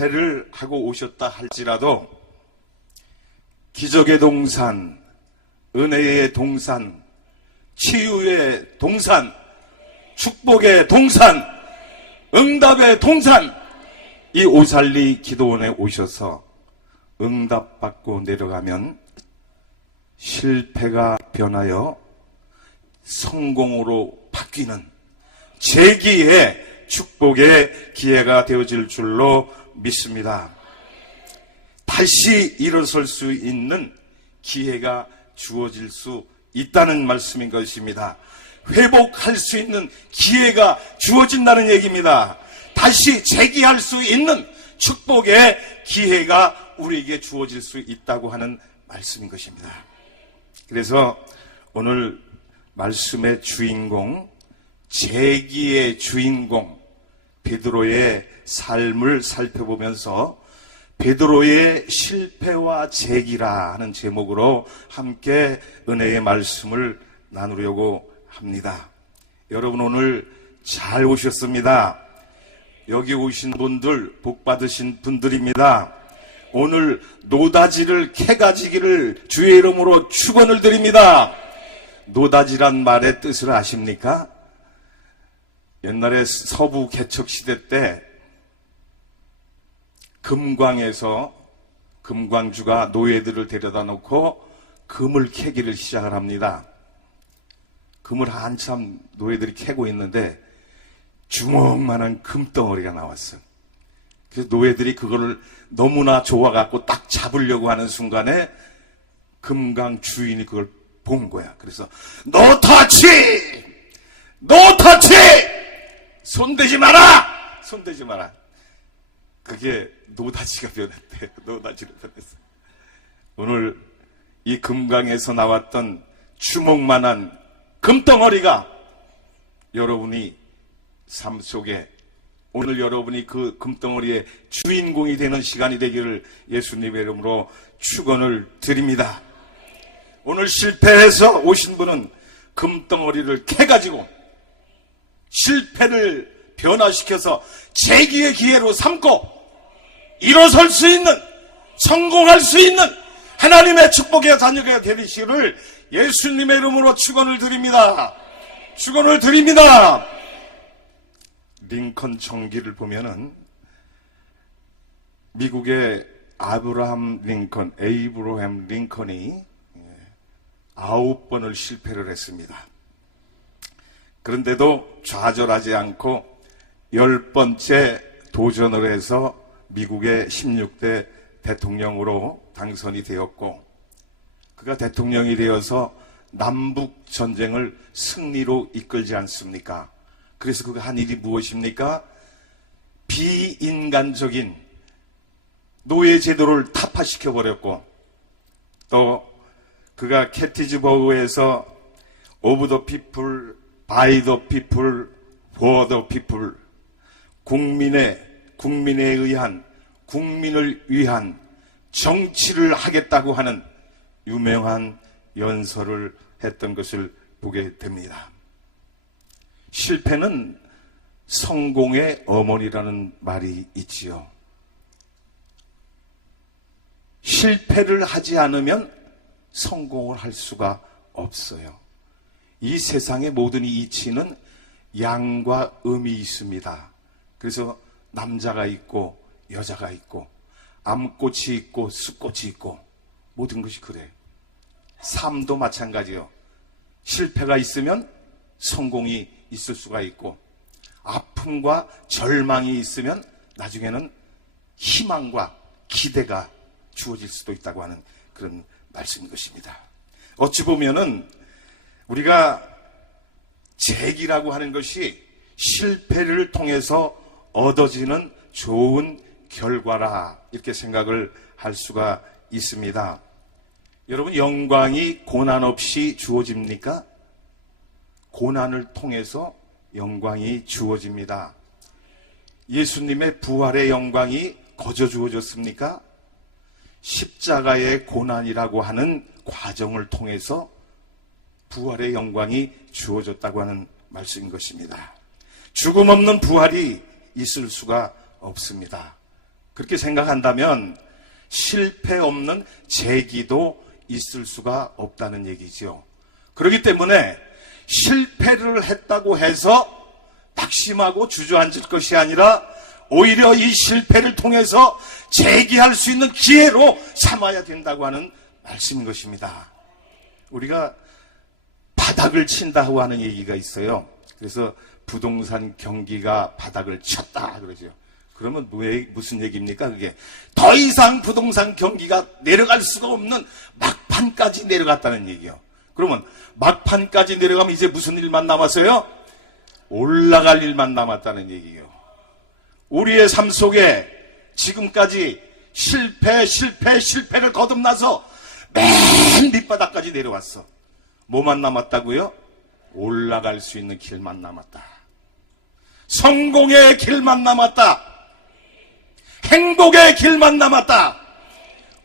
실패를 하고 오셨다 할지라도 기적의 동산, 은혜의 동산, 치유의 동산, 축복의 동산, 응답의 동산, 이 오살리 기도원에 오셔서 응답받고 내려가면 실패가 변하여 성공으로 바뀌는 재기의 축복의 기회가 되어질 줄로 믿습니다. 다시 일어설 수 있는 기회가 주어질 수 있다는 말씀인 것입니다. 회복할 수 있는 기회가 주어진다는 얘기입니다. 다시 재기할 수 있는 축복의 기회가 우리에게 주어질 수 있다고 하는 말씀인 것입니다. 그래서 오늘 말씀의 주인공, 재기의 주인공 베드로의 삶을 살펴보면서 베드로의 실패와 재기라 하는 제목으로 함께 은혜의 말씀을 나누려고 합니다. 여러분 오늘 잘 오셨습니다. 여기 오신 분들 복 받으신 분들입니다. 오늘 노다지를 캐가지기를 주의 이름으로 축원을 드립니다. 노다지란 말의 뜻을 아십니까? 옛날에 서부 개척시대 때 금광에서 금광주가 노예들을 데려다 놓고 금을 캐기를 시작을 합니다. 금을 한참 노예들이 캐고 있는데 주먹만한 금덩어리가 나왔어요. 그래서 노예들이 그거를 너무나 좋아갖고 딱 잡으려고 하는 순간에 금강 주인이 그걸 본 거야. 그래서 No touch! No touch! 손대지 마라! 손대지 마라. 그게 노다지가 변했대요. 노다지로 변했어. 오늘 이 금강에서 나왔던 주먹만한 금덩어리가 여러분이 삶 속에 오늘 여러분이 그 금덩어리의 주인공이 되는 시간이 되기를 예수님의 이름으로 축원을 드립니다. 오늘 실패해서 오신 분은 금덩어리를 캐가지고 실패를 변화시켜서 재기의 기회로 삼고 일어설 수 있는, 성공할 수 있는 하나님의 축복의 자녀가 되시기를 예수님의 이름으로 축원을 드립니다. 축원을 드립니다. 링컨 정기를 보면은 미국의 에이브러함 링컨이 9번을 실패를 했습니다. 그런데도 좌절하지 않고 10번째 도전을 해서 미국의 16대 대통령으로 당선이 되었고, 그가 대통령이 되어서 남북 전쟁을 승리로 이끌지 않습니까? 그래서 그가 한 일이 무엇입니까? 비인간적인 노예 제도를 타파시켜버렸고, 또 그가 캐티즈버그에서 오브 더 피플, 바이 더 피플, 포 더 피플, 국민에 의한, 국민을 위한 정치를 하겠다고 하는 유명한 연설을 했던 것을 보게 됩니다. 실패는 성공의 어머니라는 말이 있지요. 실패를 하지 않으면 성공을 할 수가 없어요. 이 세상의 모든 이치는 양과 음이 있습니다. 그래서 남자가 있고 여자가 있고 암꽃이 있고 숫꽃이 있고 모든 것이 그래요. 삶도 마찬가지요. 실패가 있으면 성공이 있을 수가 있고, 아픔과 절망이 있으면 나중에는 희망과 기대가 주어질 수도 있다고 하는 그런 말씀인 것입니다. 어찌 보면은 우리가 재기라고 하는 것이 실패를 통해서 얻어지는 좋은 결과라 이렇게 생각을 할 수가 있습니다. 여러분, 영광이 고난 없이 주어집니까? 고난을 통해서 영광이 주어집니다. 예수님의 부활의 영광이 거저 주어졌습니까? 십자가의 고난이라고 하는 과정을 통해서 부활의 영광이 주어졌다고 하는 말씀인 것입니다. 죽음 없는 부활이 있을 수가 없습니다. 그렇게 생각한다면 실패 없는 재기도 있을 수가 없다는 얘기죠. 그렇기 때문에 실패를 했다고 해서 낙심하고 주저앉을 것이 아니라 오히려 이 실패를 통해서 재기할 수 있는 기회로 삼아야 된다고 하는 말씀인 것입니다. 우리가 바닥을 친다고 하는 얘기가 있어요. 그래서 부동산 경기가 바닥을 쳤다 그러죠. 그러면 무슨 얘기입니까? 그게 더 이상 부동산 경기가 내려갈 수가 없는 막판까지 내려갔다는 얘기요. 그러면 막판까지 내려가면 이제 무슨 일만 남았어요? 올라갈 일만 남았다는 얘기요. 우리의 삶 속에 지금까지 실패를 거듭나서 맨 밑바닥까지 내려왔어. 뭐만 남았다고요? 올라갈 수 있는 길만 남았다. 성공의 길만 남았다. 행복의 길만 남았다.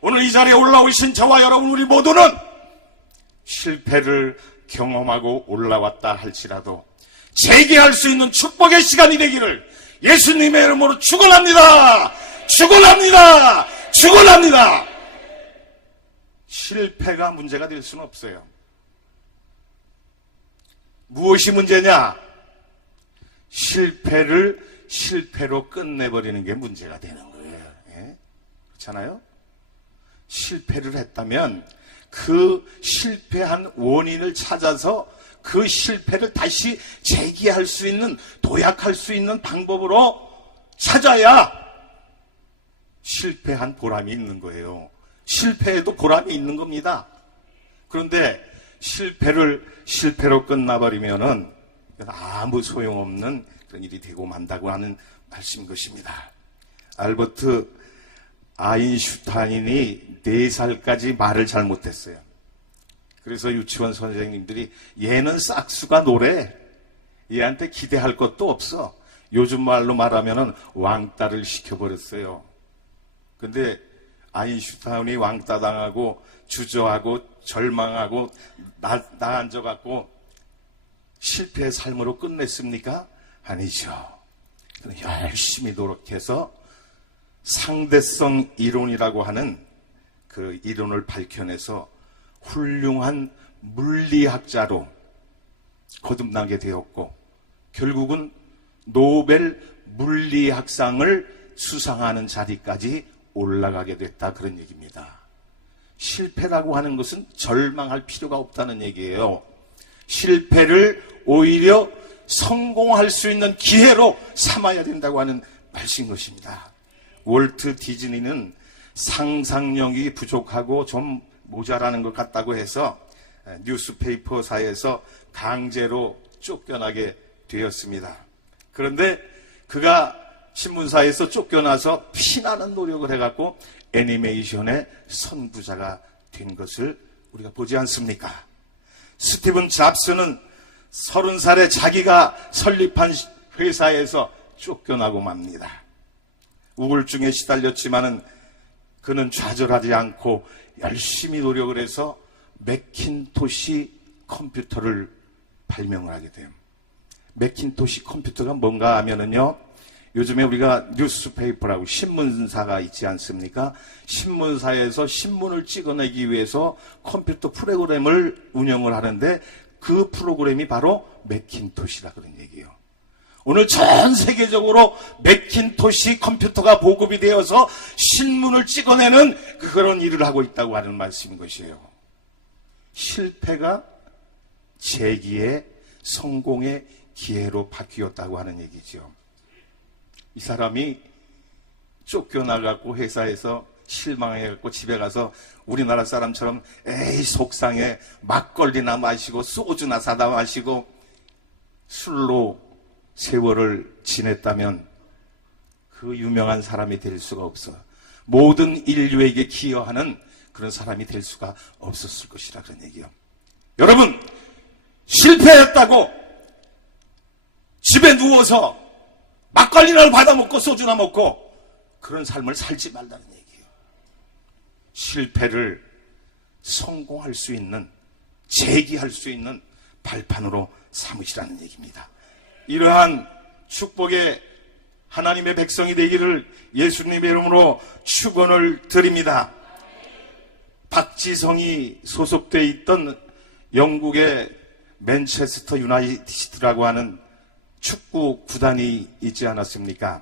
오늘 이 자리에 올라오신 저와 여러분 우리 모두는 실패를 경험하고 올라왔다 할지라도 재기할 수 있는 축복의 시간이 되기를 예수님의 이름으로 축원합니다. 축원합니다. 축원합니다. 실패가 문제가 될 수는 없어요. 무엇이 문제냐? 실패를 실패로 끝내버리는 게 문제가 되는 거예요. 예? 그렇잖아요? 실패를 했다면 그 실패한 원인을 찾아서 그 실패를 다시 재기할 수 있는, 도약할 수 있는 방법으로 찾아야 실패한 보람이 있는 거예요. 실패에도 보람이 있는 겁니다. 그런데 실패를 실패로 끝나버리면은 아무 소용없는 그런 일이 되고 만다고 하는 말씀인 것입니다. 알버트 아인슈타인이 4살까지 말을 잘 못했어요. 그래서 유치원 선생님들이 얘는 싹수가 노래, 얘한테 기대할 것도 없어. 요즘 말로 말하면은 왕따를 시켜버렸어요. 근데 아인슈타인이 왕따 당하고 주저하고 절망하고 나앉아갖고 실패의 삶으로 끝냈습니까? 아니죠. 열심히 노력해서 상대성 이론이라고 하는 그 이론을 밝혀내서 훌륭한 물리학자로 거듭나게 되었고 결국은 노벨 물리학상을 수상하는 자리까지 올라가게 됐다, 그런 얘기입니다. 실패라고 하는 것은 절망할 필요가 없다는 얘기예요. 실패를 오히려 성공할 수 있는 기회로 삼아야 된다고 하는 말씀인 것입니다. 월트 디즈니는 상상력이 부족하고 좀 모자라는 것 같다고 해서 뉴스페이퍼사에서 강제로 쫓겨나게 되었습니다. 그런데 그가 신문사에서 쫓겨나서 피나는 노력을 해갖고 애니메이션의 선구자가 된 것을 우리가 보지 않습니까? 스티븐 잡스는 30살에 자기가 설립한 회사에서 쫓겨나고 맙니다. 우울증에 시달렸지만은 그는 좌절하지 않고 열심히 노력을 해서 매킨토시 컴퓨터를 발명을 하게 돼요. 매킨토시 컴퓨터가 뭔가 하면은요, 요즘에 우리가 뉴스페이퍼라고 신문사가 있지 않습니까? 신문사에서 신문을 찍어내기 위해서 컴퓨터 프로그램을 운영을 하는데 그 프로그램이 바로 매킨토시라 그런 얘기예요. 오늘 전 세계적으로 매킨토시 컴퓨터가 보급이 되어서 신문을 찍어내는 그런 일을 하고 있다고 하는 말씀인 것이에요. 실패가 재기의 성공의 기회로 바뀌었다고 하는 얘기죠. 이 사람이 쫓겨나가고 회사에서 실망해갖고 집에 가서 우리나라 사람처럼 에이 속상해 막걸리나 마시고 소주나 사다 마시고 술로 세월을 지냈다면 그 유명한 사람이 될 수가 없어. 모든 인류에게 기여하는 그런 사람이 될 수가 없었을 것이라 그런 얘기예요. 여러분, 실패했다고 집에 누워서 막걸리나 받아먹고 소주나 먹고 그런 삶을 살지 말라는 얘기예요. 실패를 성공할 수 있는, 재기할 수 있는 발판으로 삼으시라는 얘기입니다. 이러한 축복의 하나님의 백성이 되기를 예수님의 이름으로 축원을 드립니다. 박지성이 소속되어 있던 영국의 맨체스터 유나이티드라고 하는 축구 구단이 있지 않았습니까?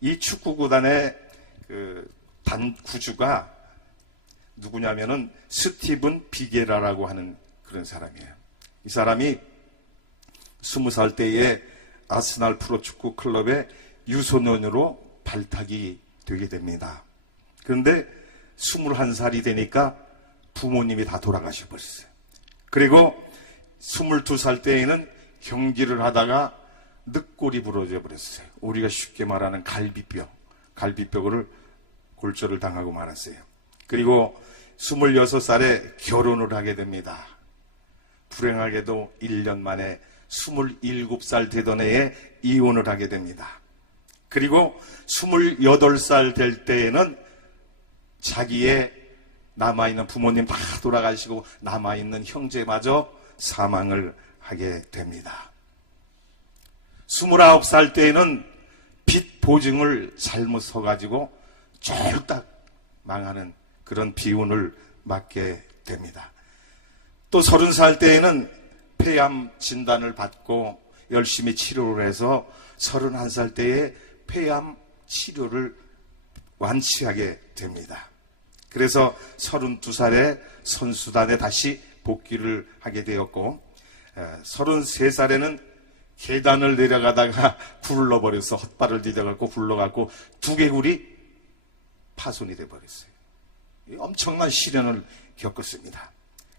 이 축구 구단의 구주가 누구냐면은 스티븐 비게라라고 하는 그런 사람이에요. 이 사람이 20살 때에 아스날 프로축구 클럽의 유소년으로 발탁이 되게 됩니다. 그런데 21살이 되니까 부모님이 다 돌아가셔 버렸어요. 그리고 22살 때에는 경기를 하다가 늑골이 부러져 버렸어요. 우리가 쉽게 말하는 갈비뼈를 골절을 당하고 말았어요. 그리고 26살에 결혼을 하게 됩니다. 불행하게도 1년 만에 27살 되던 해에 이혼을 하게 됩니다. 그리고 28살 될 때에는 자기의 남아있는 부모님 다 돌아가시고 남아있는 형제마저 사망을 하게 됩니다. 29살 때에는 빚 보증을 잘못 서가지고 쫄딱 망하는 그런 비운을 맞게 됩니다. 또 30살 때에는 폐암 진단을 받고 열심히 치료를 해서 31살 때에 폐암 치료를 완치하게 됩니다. 그래서 32살에 선수단에 다시 복귀를 하게 되었고 33살에는 계단을 내려가다가 굴러버려서 헛발을 디뎌갖고 굴러갖고 두개골이 파손이 돼버렸어요. 엄청난 시련을 겪었습니다.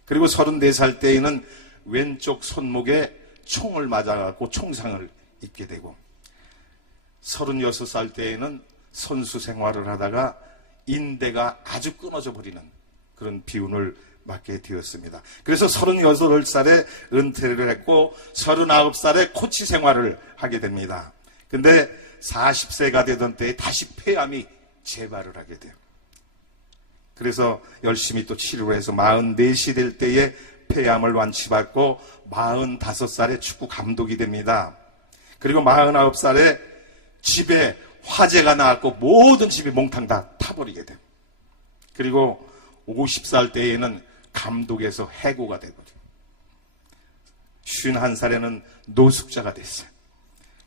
그리고 34살 때에는 왼쪽 손목에 총을 맞아갖고 총상을 입게 되고 36살 때에는 선수 생활을 하다가 인대가 아주 끊어져 버리는 그런 비운을 맞게 되었습니다. 그래서 38살에 은퇴를 했고 39살에 코치 생활을 하게 됩니다. 근데 40세가 되던 때에 다시 폐암이 재발을 하게 돼요. 그래서 열심히 또 치료를 해서 44시 될 때에 폐암을 완치받고 45살에 축구 감독이 됩니다. 그리고 49살에 집에 화재가 나왔고 모든 집이 몽탕 다 타버리게 돼요. 그리고 50살 때에는 감독에서 해고가 되거든요. 51살에는 노숙자가 됐어요.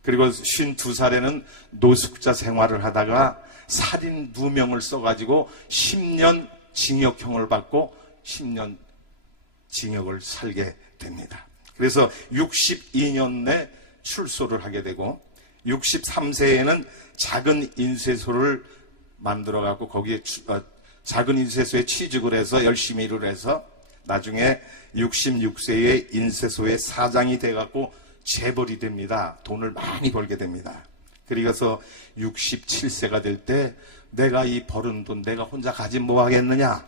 그리고 52살에는 노숙자 생활을 하다가 살인 누명을 써가지고 10년 징역형을 받고 10년 징역을 살게 됩니다. 그래서 62년 내 출소를 하게 되고 63세에는 작은 인쇄소를 만들어갖고 거기에 작은 인쇄소에 취직을 해서 열심히 일을 해서 나중에 66세에 인쇄소의 사장이 돼갖고 재벌이 됩니다. 돈을 많이 벌게 됩니다. 그래서 67세가 될 때 내가 이 벌은 돈 내가 혼자 가진 뭐 하겠느냐.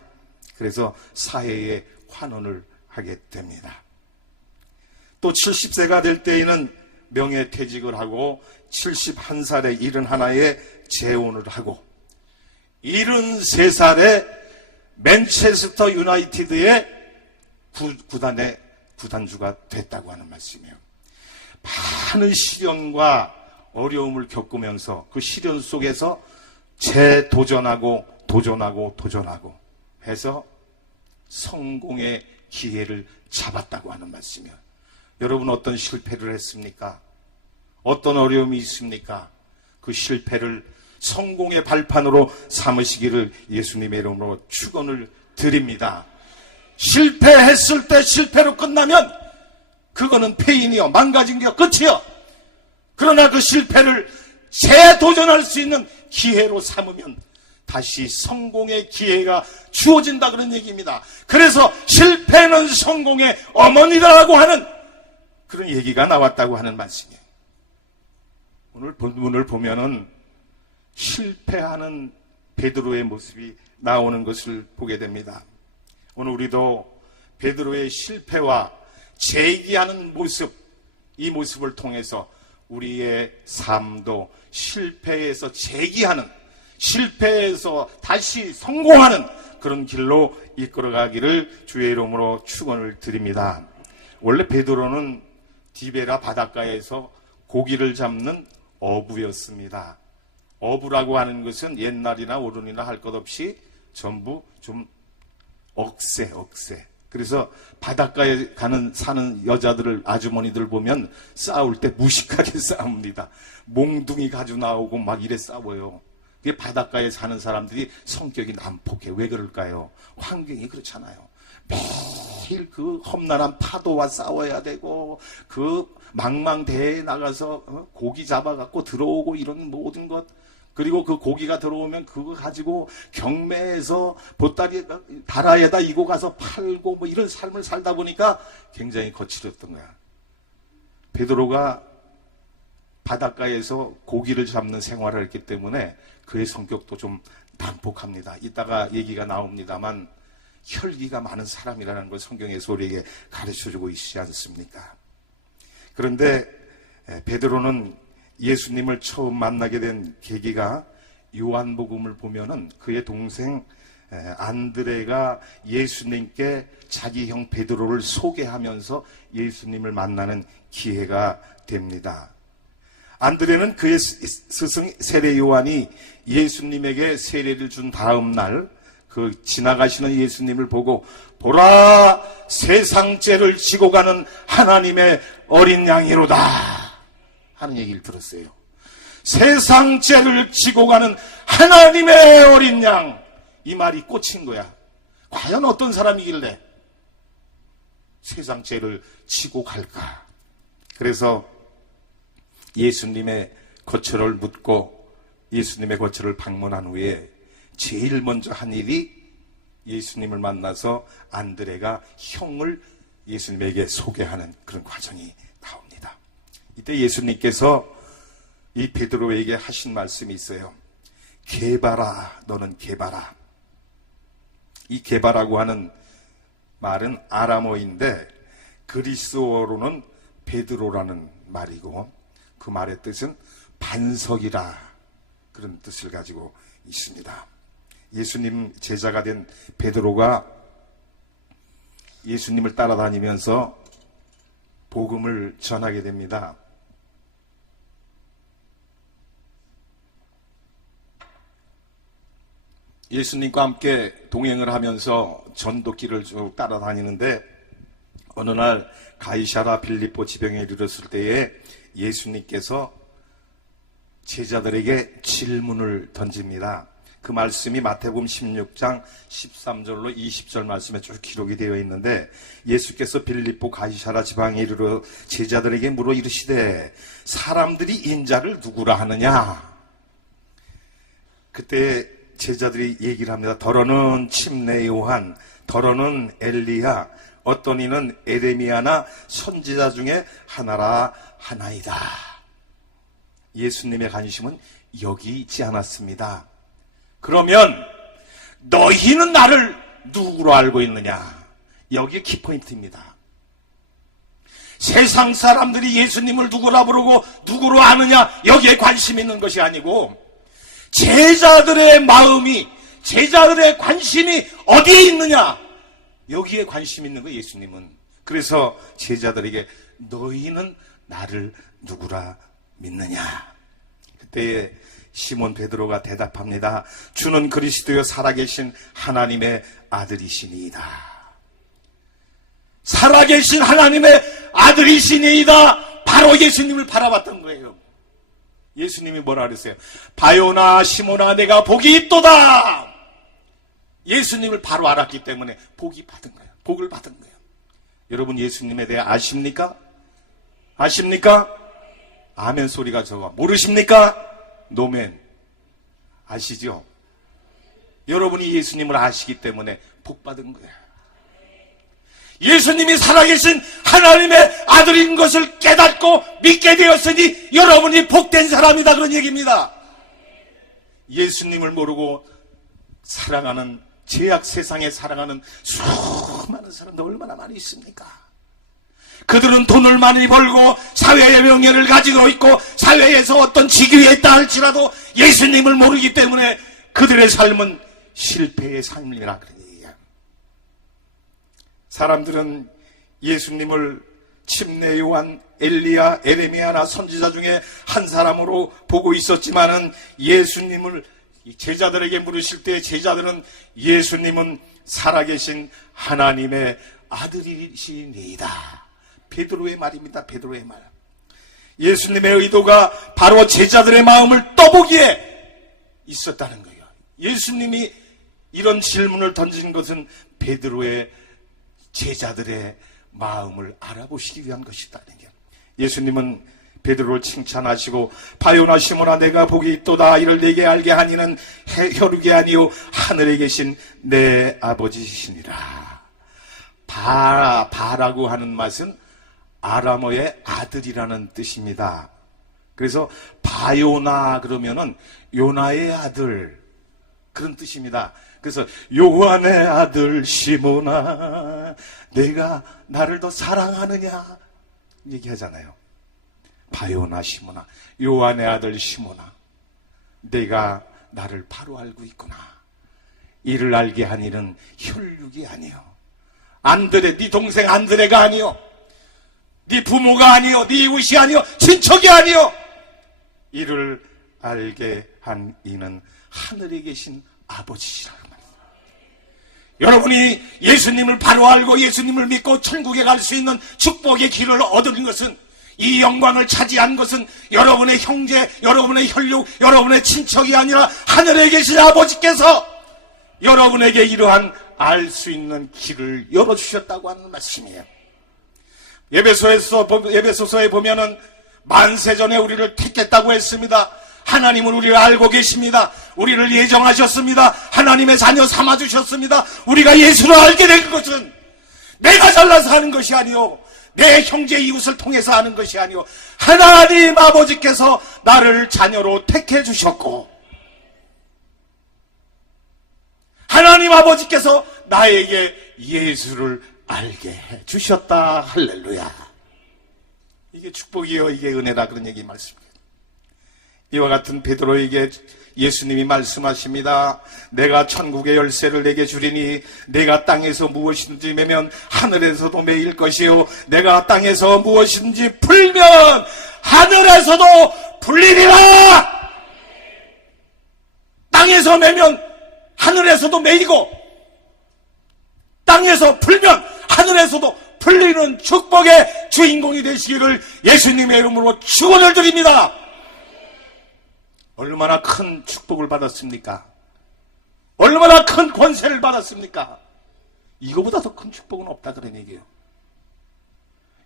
그래서 사회에 환원을 하게 됩니다. 또 70세가 될 때에는 명예퇴직을 하고 71살에 71에 재혼을 하고 73살에 맨체스터 유나이티드의 구단의 구단주가 됐다고 하는 말씀이에요. 많은 시련과 어려움을 겪으면서 그 시련 속에서 재도전하고 도전하고 해서 성공의 기회를 잡았다고 하는 말씀이에요. 여러분 어떤 실패를 했습니까? 어떤 어려움이 있습니까? 그 실패를 성공의 발판으로 삼으시기를 예수님의 이름으로 축원을 드립니다. 실패했을 때 실패로 끝나면 그거는 패인이요 망가진 게 끝이요. 그러나 그 실패를 재도전할 수 있는 기회로 삼으면 다시 성공의 기회가 주어진다 그런 얘기입니다. 그래서 실패는 성공의 어머니라고 하는 그런 얘기가 나왔다고 하는 말씀이에요. 오늘 본문을 보면은 실패하는 베드로의 모습이 나오는 것을 보게 됩니다. 오늘 우리도 베드로의 실패와 재기하는 모습, 이 모습을 통해서 우리의 삶도 실패에서 재기하는, 실패에서 다시 성공하는 그런 길로 이끌어가기를 주의 이름으로 축원을 드립니다. 원래 베드로는 디베라 바닷가에서 고기를 잡는 어부였습니다. 어부라고 하는 것은 옛날이나 오른이나 할 것 없이 전부 좀 억세. 그래서 바닷가에 사는 여자들을, 아주머니들 보면 싸울 때 무식하게 싸웁니다. 몽둥이 가지고 나오고 막 이래 싸워요. 그게 바닷가에 사는 사람들이 성격이 난폭해. 왜 그럴까요? 환경이 그렇잖아요. 매일 그 험난한 파도와 싸워야 되고, 그 망망대해에 나가서 고기 잡아갖고 들어오고 이런 모든 것, 그리고 그 고기가 들어오면 그거 가지고 경매에서 보따리 다라에다 이고 가서 팔고 뭐 이런 삶을 살다 보니까 굉장히 거칠었던 거야. 베드로가 바닷가에서 고기를 잡는 생활을 했기 때문에 그의 성격도 좀 난폭합니다. 이따가 얘기가 나옵니다만 혈기가 많은 사람이라는 걸 성경에서 우리에게 가르쳐주고 있지 않습니까? 그런데 베드로는 예수님을 처음 만나게 된 계기가, 요한복음을 보면은 그의 동생 안드레가 예수님께 자기 형 베드로를 소개하면서 예수님을 만나는 기회가 됩니다. 안드레는 그의 스승 세례 요한이 예수님에게 세례를 준 다음 날, 그 지나가시는 예수님을 보고 보라, 세상 죄를 지고 가는 하나님의 어린 양이로다 하는 얘기를 들었어요. 세상 죄를 지고 가는 하나님의 어린 양, 이 말이 꽂힌 거야. 과연 어떤 사람이길래 세상 죄를 지고 갈까? 그래서 예수님의 거처를 묻고 예수님의 거처를 방문한 후에 제일 먼저 한 일이 예수님을 만나서 안드레가 형을 예수님에게 소개하는 그런 과정이 나옵니다. 이때 예수님께서 이 베드로에게 하신 말씀이 있어요. 게바라, 너는 게바라. 이 게바라고 하는 말은 아람어인데 그리스어로는 베드로라는 말이고, 그 말의 뜻은 반석이라, 그런 뜻을 가지고 있습니다. 예수님 제자가 된 베드로가 예수님을 따라다니면서 복음을 전하게 됩니다. 예수님과 함께 동행을 하면서 전도길을 쭉 따라다니는데 어느 날 가이사랴 빌립보 지병에 이르렀을 때에 예수님께서 제자들에게 질문을 던집니다. 그 말씀이 마태복음 16장 13절로 20절 말씀에 쭉 기록이 되어 있는데, 예수께서 빌립보 가이사랴 지방에 이르러 제자들에게 물어 이르시되 사람들이 인자를 누구라 하느냐? 그때 제자들이 얘기를 합니다. 더러는 침례 요한, 더러는 엘리야, 어떤 이는 에레미야나 선지자 중에 하나라 하나이다. 예수님의 관심은 여기 있지 않았습니다. 그러면 너희는 나를 누구로 알고 있느냐? 여기에 키포인트입니다. 세상 사람들이 예수님을 누구라 부르고 누구로 아느냐, 여기에 관심 있는 것이 아니고 제자들의 마음이, 제자들의 관심이 어디에 있느냐, 여기에 관심 있는 거예요, 예수님은. 그래서 제자들에게 너희는 나를 누구라 믿느냐? 그때 시몬 베드로가 대답합니다. 주는 그리스도여 살아계신 하나님의 아들이시니이다. 살아계신 하나님의 아들이시니이다. 바로 예수님을 바라봤던 거예요. 예수님이 뭐라 그랬어요? 바요나 시몬아, 내가 복이 있도다. 예수님을 바로 알았기 때문에 복이 받은 거예요. 복을 받은 거예요. 여러분 예수님에 대해 아십니까? 아십니까? 아멘 소리가 적어. 모르십니까? 노멘. 아시죠? 여러분이 예수님을 아시기 때문에 복 받은 거예요. 예수님이 살아계신 하나님의 아들인 것을 깨닫고 믿게 되었으니 여러분이 복된 사람이다, 그런 얘기입니다. 예수님을 모르고 살아가는, 죄악 세상에 살아가는 수많은 사람들 얼마나 많이 있습니까? 그들은 돈을 많이 벌고 사회의 명예를 가지고 있고 사회에서 어떤 직위에 있다 할지라도 예수님을 모르기 때문에 그들의 삶은 실패의 삶이라 그런 얘기야. 사람들은 예수님을 침례 요한, 엘리야, 에레미야나 선지자 중에 한 사람으로 보고 있었지만은 예수님을 제자들에게 물으실 때 제자들은 예수님은 살아계신 하나님의 아들이시니이다. 베드로의 말입니다. 베드로의 말. 예수님의 의도가 바로 제자들의 마음을 떠보기에 있었다는 거예요. 예수님이 이런 질문을 던진 것은 베드로의 제자들의 마음을 알아보시기 위한 것이다. 예수님은 베드로를 칭찬하시고 바요나 시몬아 내가 복이 있도다. 이를 내게 알게 하니는 혈육이 아니요 하늘에 계신 내 아버지시니라. 바라고 하는 맛은 아람어의 아들이라는 뜻입니다. 그래서 바요나 그러면은 요나의 아들 그런 뜻입니다. 그래서 요한의 아들 시몬아 내가 나를 더 사랑하느냐 얘기하잖아요. 바요나 시몬아 요한의 아들 시몬아 내가 나를 바로 알고 있구나. 이를 알게 하니는 혈육이 아니요 안드레 네 동생 안드레가 아니요 네 부모가 아니요 네 이웃이 아니요 친척이 아니요 이를 알게 한 이는 하늘에 계신 아버지시라고 말합니다. 여러분이 예수님을 바로 알고 예수님을 믿고 천국에 갈 수 있는 축복의 길을 얻은 것은 이 영광을 차지한 것은 여러분의 형제, 여러분의 혈육, 여러분의 친척이 아니라 하늘에 계신 아버지께서 여러분에게 이러한 알 수 있는 길을 열어주셨다고 하는 말씀이에요. 예배소서에 보면은 만세전에 우리를 택했다고 했습니다. 하나님은 우리를 알고 계십니다. 우리를 예정하셨습니다. 하나님의 자녀 삼아주셨습니다. 우리가 예수를 알게 된 것은 내가 잘나서 하는 것이 아니요 내 형제 이웃을 통해서 하는 것이 아니요 하나님 아버지께서 나를 자녀로 택해 주셨고 하나님 아버지께서 나에게 예수를 알게 해 주셨다. 할렐루야. 이게 축복이요 이게 은혜다 그런 얘기 말씀입니다. 이와 같은 베드로에게 예수님이 말씀하십니다. 내가 천국의 열쇠를 내게 주리니 내가 땅에서 무엇이든지 매면 하늘에서도 매일 것이요 내가 땅에서 무엇이든지 풀면 하늘에서도 풀리리라. 땅에서 매면 하늘에서도 매이고 땅에서 풀면 하늘에서도 풀리는 축복의 주인공이 되시기를 예수님의 이름으로 축원을 드립니다. 얼마나 큰 축복을 받았습니까? 얼마나 큰 권세를 받았습니까? 이거보다 더 큰 축복은 없다 그런 얘기예요.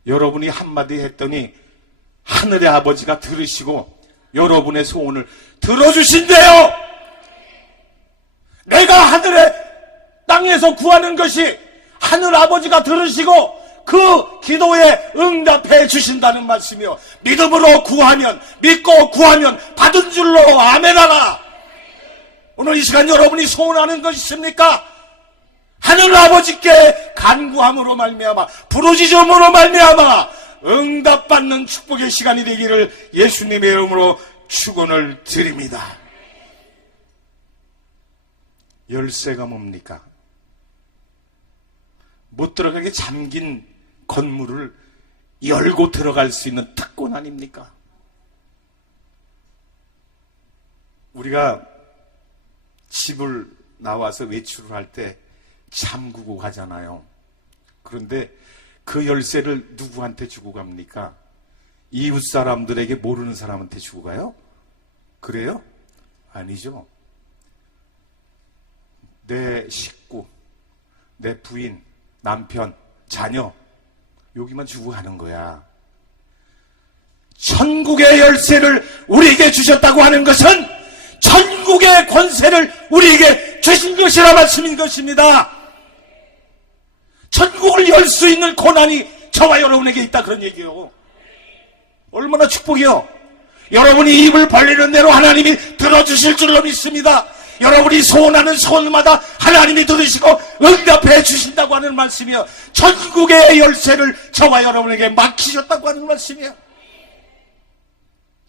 여러분이 한마디 했더니 하늘의 아버지가 들으시고 여러분의 소원을 들어주신대요. 내가 하늘에 땅에서 구하는 것이 하늘 아버지가 들으시고 그 기도에 응답해 주신다는 말씀이요. 믿음으로 구하면 믿고 구하면 받은 줄로 아멘하라. 오늘 이 시간 여러분이 소원하는 것이 있습니까? 하늘 아버지께 간구함으로 말미암아 부르짖음으로 말미암아 응답받는 축복의 시간이 되기를 예수님의 이름으로 축원을 드립니다. 열쇠가 뭡니까? 못 들어가게 잠긴 건물을 열고 들어갈 수 있는 특권 아닙니까? 우리가 집을 나와서 외출을 할 때 잠그고 가잖아요. 그런데 그 열쇠를 누구한테 주고 갑니까? 이웃 사람들에게 모르는 사람한테 주고 가요? 그래요? 아니죠. 내 식구, 내 부인, 남편, 자녀 여기만 주고 가는 거야. 천국의 열쇠를 우리에게 주셨다고 하는 것은 천국의 권세를 우리에게 주신 것이라 말씀인 것입니다. 천국을 열 수 있는 고난이 저와 여러분에게 있다 그런 얘기요. 얼마나 축복이요. 여러분이 입을 벌리는 대로 하나님이 들어주실 줄로 믿습니다. 여러분이 소원하는 소원마다 하나님이 들으시고 응답해 주신다고 하는 말씀이요. 천국의 열쇠를 저와 여러분에게 맡기셨다고 하는 말씀이요.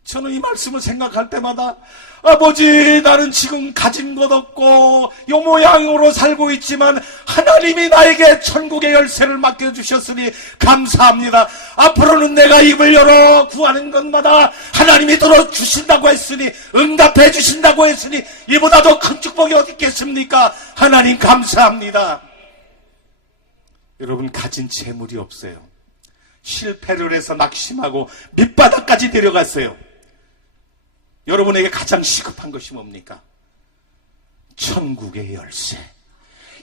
저는 이 말씀을 생각할 때마다 아버지, 나는 지금 가진 것 없고 요 모양으로 살고 있지만 하나님이 나에게 천국의 열쇠를 맡겨주셨으니 감사합니다. 앞으로는 내가 입을 열어 구하는 것마다 하나님이 들어주신다고 했으니, 응답해 주신다고 했으니 이보다 더 큰 축복이 어디 있겠습니까? 하나님 감사합니다. 여러분, 가진 재물이 없어요. 실패를 해서 낙심하고 밑바닥까지 내려갔어요. 여러분에게 가장 시급한 것이 뭡니까? 천국의 열쇠.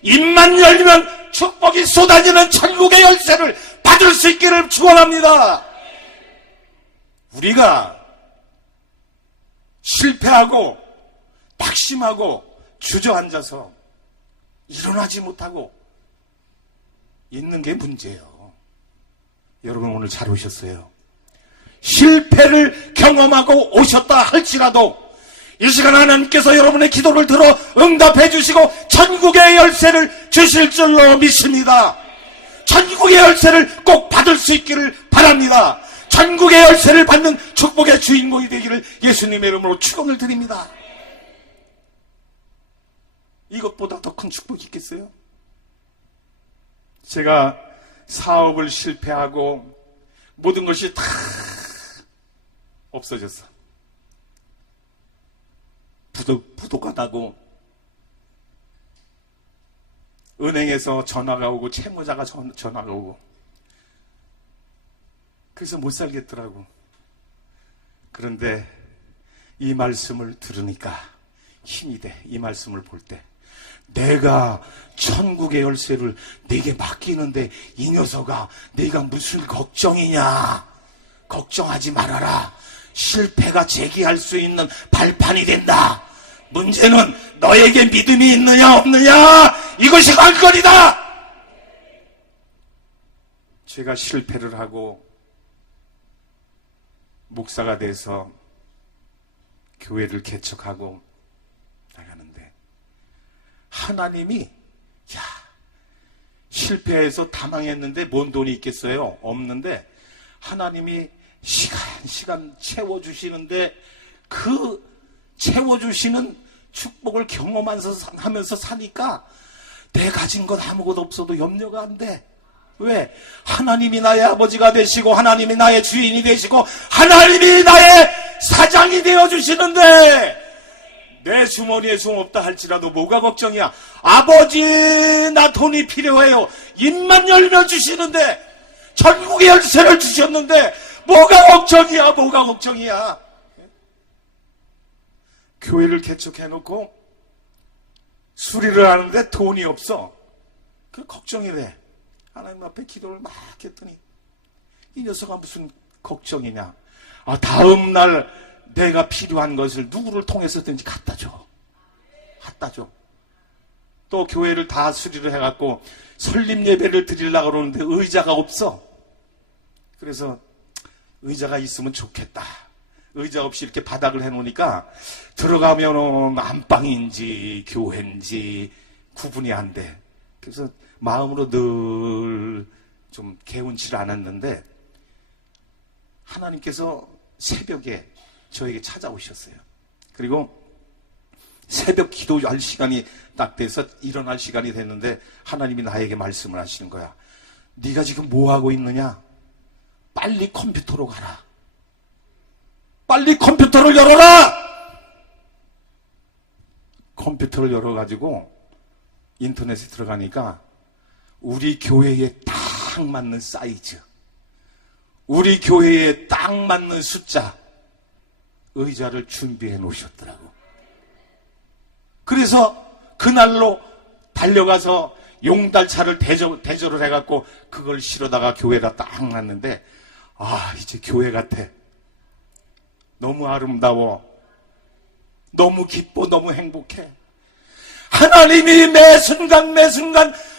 입만 열면 축복이 쏟아지는 천국의 열쇠를 받을 수 있기를 축원합니다. 우리가 실패하고 낙심하고 주저앉아서 일어나지 못하고 있는 게 문제예요. 여러분, 오늘 잘 오셨어요. 실패를 경험하고 오셨다 할지라도 이 시간 하나님께서 여러분의 기도를 들어 응답해 주시고 천국의 열쇠를 주실 줄로 믿습니다. 천국의 열쇠를 꼭 받을 수 있기를 바랍니다. 천국의 열쇠를 받는 축복의 주인공이 되기를 예수님의 이름으로 축원을 드립니다. 이것보다 더 큰 축복이 있겠어요? 제가 사업을 실패하고 모든 것이 다 없어졌어. 부도가다고 은행에서 전화가 오고 채무자가 전화가 오고 그래서 못 살겠더라고. 그런데 이 말씀을 들으니까 힘이 돼. 이 말씀을 볼 때 내가 천국의 열쇠를 네게 맡기는데 이 녀석아, 네가 무슨 걱정이냐? 걱정하지 말아라. 실패가 재기할 수 있는 발판이 된다. 문제는 너에게 믿음이 있느냐 없느냐, 이것이 관건이다. 제가 실패를 하고 목사가 돼서 교회를 개척하고 나가는데 하나님이 실패해서 다 망했는데 뭔 돈이 있겠어요? 없는데 하나님이 시간 채워주시는데 그 채워주시는 축복을 경험하면서 사니까 내 가진 것 아무것도 없어도 염려가 안 돼. 왜? 하나님이 나의 아버지가 되시고 하나님이 나의 주인이 되시고 하나님이 나의 사장이 되어주시는데 내 주머니에 좀 없다 할지라도 뭐가 걱정이야? 아버지, 나 돈이 필요해요. 입만 열면 주시는데, 천국의 열쇠를 주셨는데 뭐가 걱정이야? 뭐가 걱정이야? 교회를 개척해놓고 수리를 하는데 돈이 없어. 그 걱정이 돼. 하나님 앞에 기도를 막 했더니 이 녀석아 무슨 걱정이냐? 다음 날 내가 필요한 것을 누구를 통해서든지 갖다 줘. 또 교회를 다 수리를 해갖고 설립 예배를 드리려고 그러는데 의자가 없어. 그래서 의자가 있으면 좋겠다. 의자 없이 이렇게 바닥을 해놓으니까 들어가면은 안방인지 교회인지 구분이 안 돼. 그래서 마음으로 늘 좀 개운치 않았는데 하나님께서 새벽에 저에게 찾아오셨어요. 그리고 새벽 기도할 시간이 딱 돼서 일어날 시간이 됐는데 하나님이 나에게 말씀을 하시는 거야. 네가 지금 뭐 하고 있느냐? 빨리 컴퓨터로 가라. 빨리 컴퓨터를 열어라! 컴퓨터를 열어가지고 인터넷에 들어가니까 우리 교회에 딱 맞는 사이즈, 우리 교회에 딱 맞는 숫자 의자를 준비해 놓으셨더라고. 그래서 그날로 달려가서 용달차를 대조를 해갖고 그걸 실어다가 교회가 딱 놨는데 이제 교회 같아. 너무 아름다워. 너무 기뻐. 너무 행복해. 하나님이 매 순간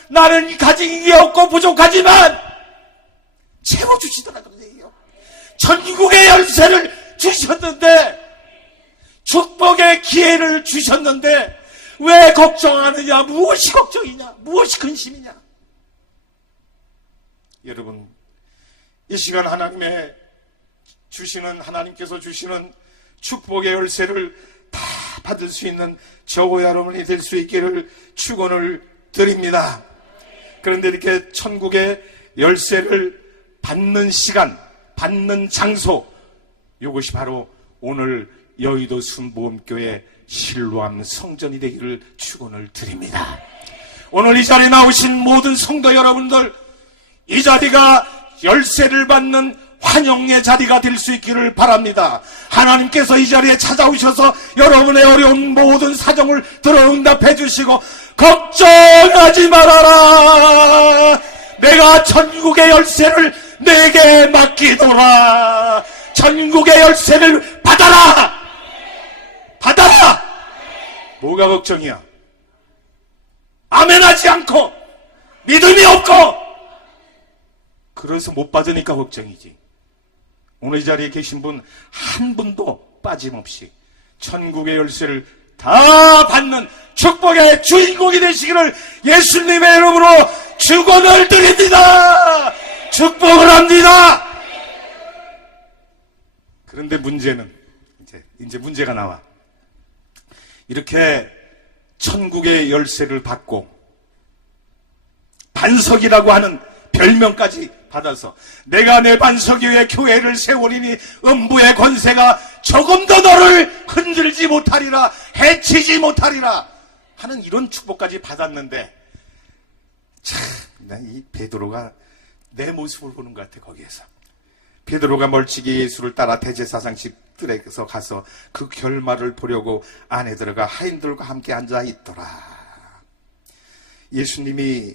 나는 가진 게 없고 부족하지만 채워주시더라고요. 천국의 열쇠를 주셨는데, 축복의 기회를 주셨는데 왜 걱정하느냐? 무엇이 걱정이냐? 무엇이 근심이냐? 여러분, 이 시간 하나님의 하나님께서 주시는 축복의 열쇠를 다 받을 수 있는 저와 여러분이 될 수 있기를 축원을 드립니다. 그런데 이렇게 천국의 열쇠를 받는 시간, 받는 장소, 이것이 바로 오늘 여의도 순복음교회 실로암 성전이 되기를 축원을 드립니다. 오늘 이 자리에 나오신 모든 성도 여러분들, 이 자리가 열쇠를 받는 환영의 자리가 될 수 있기를 바랍니다. 하나님께서 이 자리에 찾아오셔서 여러분의 어려운 모든 사정을 들어 응답해 주시고, 걱정하지 말아라, 내가 천국의 열쇠를 내게 맡기노라, 천국의 열쇠를 받아라, 받아라. 뭐가 걱정이야? 아멘하지 않고 믿음이 없고 그래서 못 받으니까 걱정이지. 오늘 이 자리에 계신 분 한 분도 빠짐없이 천국의 열쇠를 다 받는 축복의 주인공이 되시기를 예수님의 이름으로 축원을 드립니다. 축복을 합니다. 그런데 문제는 이제 문제가 나와. 이렇게 천국의 열쇠를 받고 반석이라고 하는 별명까지 받아서 내가 내 반석 위에 교회를 세우리니 음부의 권세가 조금도 너를 흔들지 못하리라, 해치지 못하리라 하는 이런 축복까지 받았는데, 참, 난 이 베드로가 내 모습을 보는 것 같아. 거기에서 베드로가 멀찍이 예수를 따라 대제사장집 뜰에서 가서 그 결말을 보려고 안에 들어가 하인들과 함께 앉아 있더라. 예수님이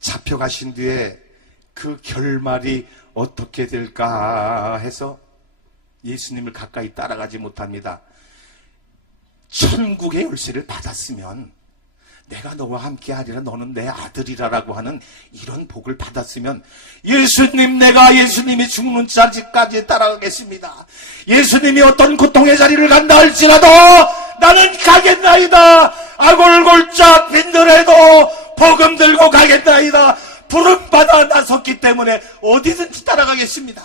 잡혀가신 뒤에 그 결말이 어떻게 될까 해서 예수님을 가까이 따라가지 못합니다. 천국의 열쇠를 받았으면, 내가 너와 함께 하리라, 너는 내 아들이라라고 하는 이런 복을 받았으면, 예수님, 내가 예수님이 죽는 자리까지 따라가겠습니다. 예수님이 어떤 고통의 자리를 간다 할지라도 나는 가겠나이다. 아골골짝 빈들에도 복음 들고 가겠나이다. 부름받아 나섰기 때문에 어디든지 따라가겠습니다.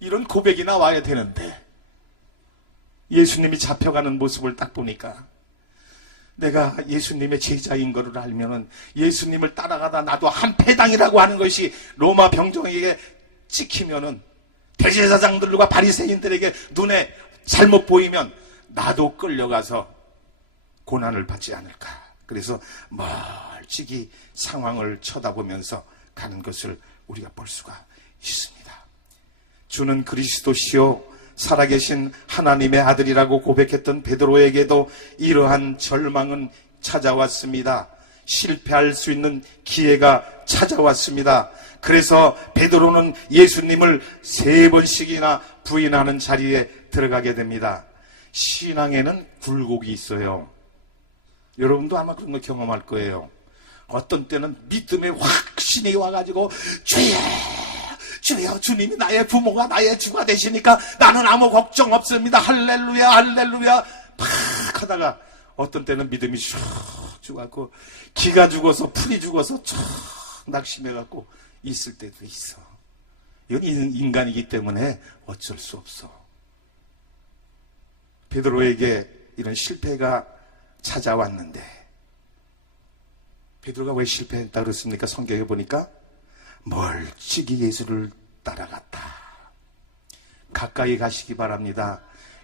이런 고백이 나와야 되는데, 예수님이 잡혀가는 모습을 딱 보니까, 내가 예수님의 제자인 것을 알면은 예수님을 따라가다 나도 한패당이라고 하는 것이 로마 병정에게 찍히면은, 대제사장들과 바리새인들에게 눈에 잘못 보이면 나도 끌려가서 고난을 받지 않을까. 그래서 멀찍이 상황을 쳐다보면서 가는 것을 우리가 볼 수가 있습니다. 주는 그리스도시요 살아계신 하나님의 아들이라고 고백했던 베드로에게도 이러한 절망은 찾아왔습니다. 실패할 수 있는 기회가 찾아왔습니다. 그래서 베드로는 예수님을 3번씩이나 부인하는 자리에 들어가게 됩니다. 신앙에는 굴곡이 있어요. 여러분도 아마 그런 거 경험할 거예요. 어떤 때는 믿음의 확신이 와가지고 주여, 주님이 나의 부모가 나의 주가 되시니까 나는 아무 걱정 없습니다. 할렐루야, 할렐루야 팍 하다가 어떤 때는 믿음이 슉 죽어갖고 기가 죽어서 풀이 죽어서 쫙 낙심해갖고 있을 때도 있어. 이건 인간이기 때문에 어쩔 수 없어. 베드로에게 이런 실패가 찾아왔는데, 베드로가 왜 실패했다 그랬습니까? 성경에 보니까 멀찍이 예수를 따라갔다. 가까이 가시기 바랍니다.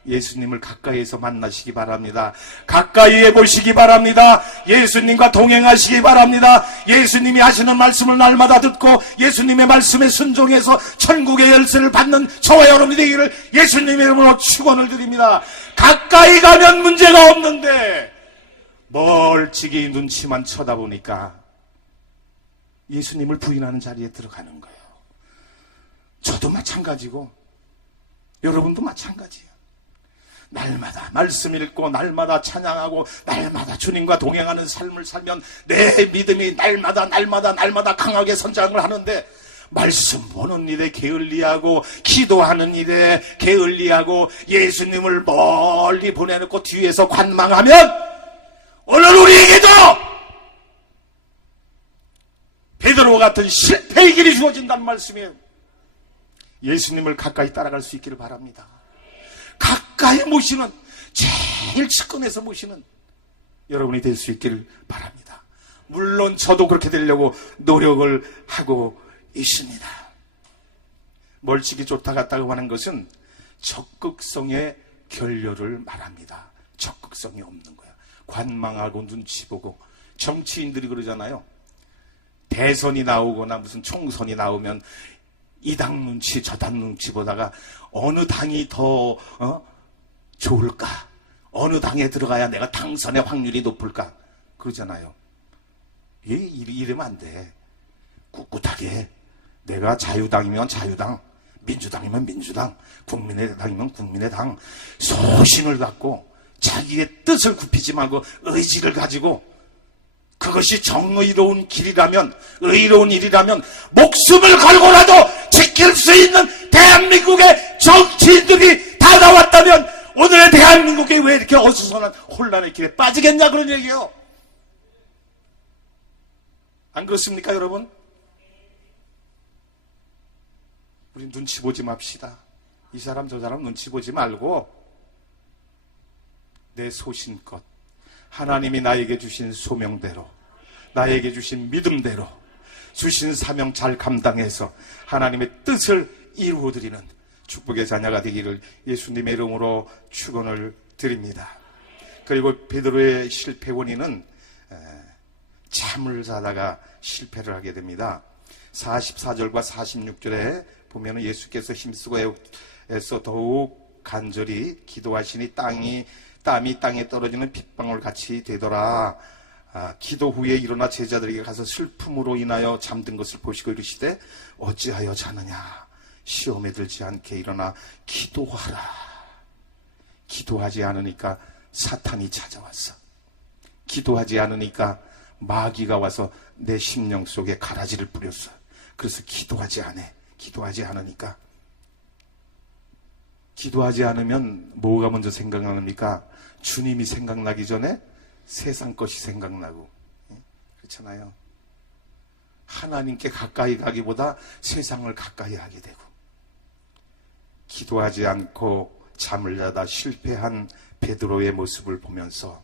예수님을 가까이에서 만나시기 바랍니다. 가까이에 보시기 바랍니다. 예수님과 동행하시기 바랍니다. 예수님이 하시는 말씀을 날마다 듣고 예수님의 말씀에 순종해서 천국의 열쇠를 받는 저와 여러분이 되기를 예수님의 이름으로 축원을 드립니다. 가까이 가면 문제가 없는데 멀찍이 눈치만 쳐다보니까 예수님을 부인하는 자리에 들어가는 거예요. 저도 마찬가지고 여러분도 마찬가지예요. 날마다 말씀 읽고 날마다 찬양하고 날마다 주님과 동행하는 삶을 살면 내 믿음이 날마다 강하게 성장을 하는데, 말씀 보는 일에 게을리하고 기도하는 일에 게을리하고 예수님을 멀리 보내놓고 뒤에서 관망하면 오늘 우리에게도 베드로 같은 실패의 길이 주어진다는 말씀이에요. 예수님을 가까이 따라갈 수 있기를 바랍니다. 가까이 모시는, 제일 측근에서 모시는 여러분이 될 수 있기를 바랍니다. 물론 저도 그렇게 되려고 노력을 하고 있습니다. 멀찍이 쫓아 갔다고 하는 것은 적극성의 결렬을 말합니다. 적극성이 없는 거야. 관망하고 눈치 보고. 정치인들이 그러잖아요. 대선이 나오거나 무슨 총선이 나오면 이 당 눈치 저 당 눈치 보다가 어느 당이 더 좋을까? 어느 당에 들어가야 내가 당선의 확률이 높을까? 그러잖아요. 이러면 안 돼. 꿋꿋하게 내가 자유당이면 자유당, 민주당이면 민주당, 국민의당이면 국민의당, 소신을 갖고 자기의 뜻을 굽히지 말고 의지를 가지고, 그것이 정의로운 길이라면, 의로운 일이라면 목숨을 걸고라도 지킬 수 있는 대한민국의 정치인들이 다 나왔다면 오늘의 대한민국이 왜 이렇게 어수선한 혼란의 길에 빠지겠냐, 그런 얘기예요. 안 그렇습니까, 여러분? 우리 눈치 보지 맙시다. 이 사람 저 사람 눈치 보지 말고 내 소신껏 하나님이 나에게 주신 소명대로, 나에게 주신 믿음대로, 주신 사명 잘 감당해서 하나님의 뜻을 이루어드리는 축복의 자녀가 되기를 예수님의 이름으로 축원을 드립니다. 그리고 베드로의 실패 원인은 잠을 자다가 실패를 하게 됩니다. 44절과 46절에 보면 예수께서 힘쓰고 애써 더욱 간절히 기도하시니 땀이 땅에 떨어지는 핏방울 같이 되더라. 기도 후에 일어나 제자들에게 가서 슬픔으로 인하여 잠든 것을 보시고 이르시되 어찌하여 자느냐, 시험에 들지 않게 일어나 기도하라. 기도하지 않으니까 사탄이 찾아왔어. 기도하지 않으니까 마귀가 와서 내 심령 속에 가라지를 뿌렸어. 그래서 기도하지 않으니까. 기도하지 않으면 뭐가 먼저 생각납니까? 주님이 생각나기 전에 세상 것이 생각나고. 그렇잖아요. 하나님께 가까이 가기보다 세상을 가까이 하게 되고. 기도하지 않고 잠을 자다 실패한 베드로의 모습을 보면서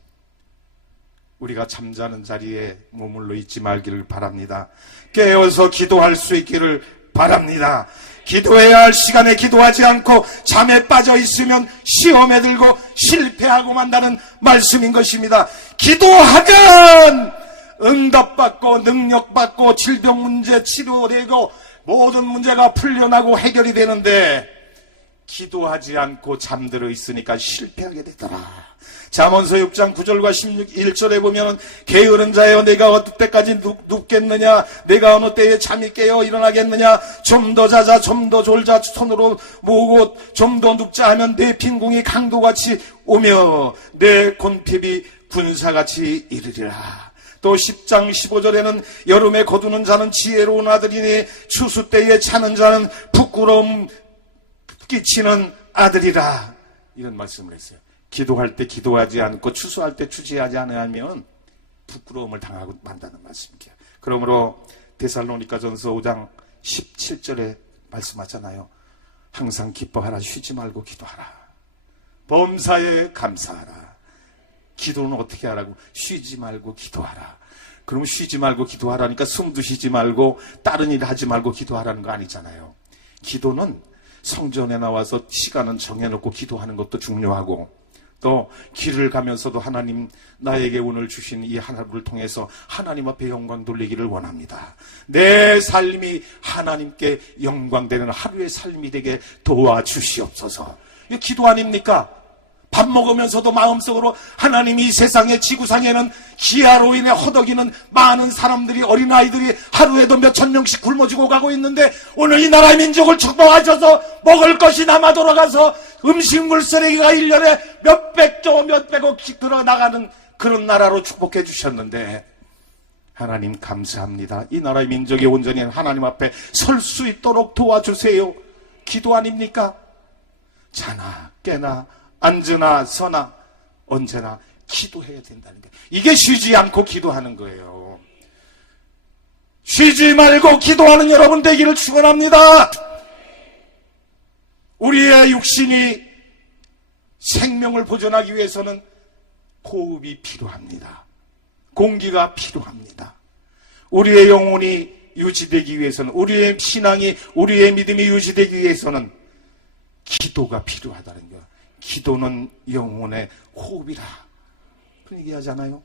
우리가 잠자는 자리에 머물러 있지 말기를 바랍니다. 깨어서 기도할 수 있기를 바랍니다. 기도해야 할 시간에 기도하지 않고 잠에 빠져 있으면 시험에 들고 실패하고 만다는 말씀인 것입니다. 기도하면 응답받고 능력받고 질병 문제 치료되고 모든 문제가 풀려나고 해결이 되는데, 기도하지 않고 잠들어 있으니까 실패하게 되더라. 잠언서 6장 9절과 11절에 보면 게으른 자여 내가 어느 때까지 눕겠느냐, 내가 어느 때에 잠이 깨어 일어나겠느냐, 좀 더 자자 좀 더 졸자 손으로 모으고 좀 더 눕자 하면 내 빈궁이 강도같이 오며 내 곤핍이 군사같이 이르리라. 또 10장 15절에는 여름에 거두는 자는 지혜로운 아들이니 추수 때에 자는 자는 부끄러움 끼치는 아들이라. 이런 말씀을 했어요. 기도할 때 기도하지 않고 추수할 때 추수하지 않으면 부끄러움을 당하고 만다는 말씀이에요. 그러므로 데살로니가전서 5장 17절에 말씀하잖아요. 항상 기뻐하라, 쉬지 말고 기도하라. 범사에 감사하라. 기도는 어떻게 하라고? 쉬지 말고 기도하라. 그러면 쉬지 말고 기도하라니까 숨도 쉬지 말고 다른 일 하지 말고 기도하라는 거 아니잖아요. 기도는 성전에 나와서 시간은 정해놓고 기도하는 것도 중요하고, 또 길을 가면서도 하나님 나에게 오늘 주신 이 하루를 통해서 하나님 앞에 영광 돌리기를 원합니다. 내 삶이 하나님께 영광되는 하루의 삶이 되게 도와주시옵소서. 이게 기도 아닙니까? 밥 먹으면서도 마음속으로 하나님이 이 세상의 지구상에는 기아로 인해 허덕이는 많은 사람들이, 어린아이들이 하루에도 몇천 명씩 굶어 죽어가고 있는데 오늘 이 나라의 민족을 축복하셔서 먹을 것이 남아 돌아가서 음식물 쓰레기가 1년에 몇백조 몇백억씩 들어나가는 그런 나라로 축복해 주셨는데, 하나님 감사합니다. 이 나라의 민족이 온전히 하나님 앞에 설 수 있도록 도와주세요. 기도 아닙니까? 자나 깨나 앉으나 서나 언제나 기도해야 된다는 거예요. 이게 쉬지 않고 기도하는 거예요. 쉬지 말고 기도하는 여러분 되기를 축원합니다. 우리의 육신이 생명을 보존하기 위해서는 호흡이 필요합니다. 공기가 필요합니다. 우리의 영혼이 유지되기 위해서는, 우리의 신앙이, 우리의 믿음이 유지되기 위해서는 기도가 필요하다는 거야. 기도는 영혼의 호흡이라. 그런 얘기 하잖아요.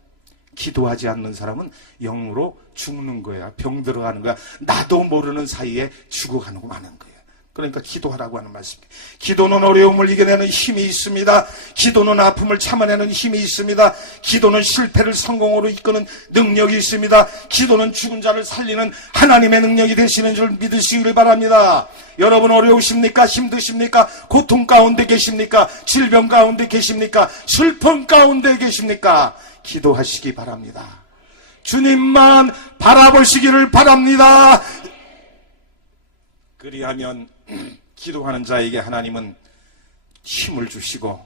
기도하지 않는 사람은 영으로 죽는 거야. 병 들어가는 거야. 나도 모르는 사이에 죽어가는 마는 거야. 그러니까 기도하라고 하는 말씀입니다. 기도는 어려움을 이겨내는 힘이 있습니다. 기도는 아픔을 참아내는 힘이 있습니다. 기도는 실패를 성공으로 이끄는 능력이 있습니다. 기도는 죽은 자를 살리는 하나님의 능력이 되시는 줄 믿으시길 바랍니다. 여러분 어려우십니까? 힘드십니까? 고통 가운데 계십니까? 질병 가운데 계십니까? 슬픔 가운데 계십니까? 기도하시기 바랍니다. 주님만 바라보시기를 바랍니다. 그리하면 기도하는 자에게 하나님은 힘을 주시고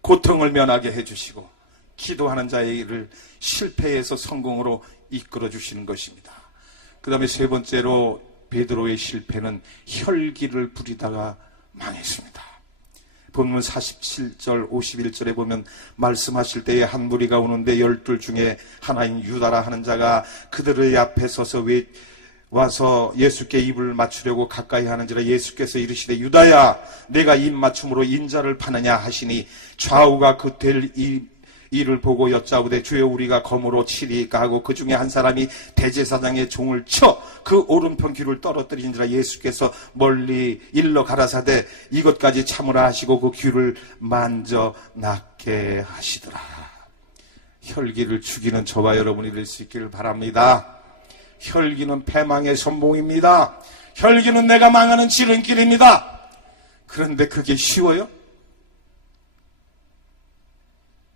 고통을 면하게 해주시고 기도하는 자에게를 실패에서 성공으로 이끌어 주시는 것입니다. 그 다음에 세 번째로 베드로의 실패는 혈기를 부리다가 망했습니다. 본문 47절 51절에 보면 말씀하실 때에 한 무리가 오는데 12 중에 하나인 유다라 하는 자가 그들의 앞에 서서 와서 예수께 입을 맞추려고 가까이 하는지라 예수께서 이르시되 유다야 내가 입 맞춤으로 인자를 파느냐 하시니 좌우가 그 될 일을 보고 여짜오되 주여 우리가 검으로 치리까 하고 그 중에 한 사람이 대제사장의 종을 쳐 그 오른편 귀를 떨어뜨린지라 예수께서 멀리 일러 가라사대 이것까지 참으라 하시고 그 귀를 만져 낫게 하시더라. 혈기를 죽이는 저와 여러분이 될 수 있기를 바랍니다. 혈기는 패망의 선봉입니다. 혈기는 내가 망하는 지름길입니다. 그런데 그게 쉬워요?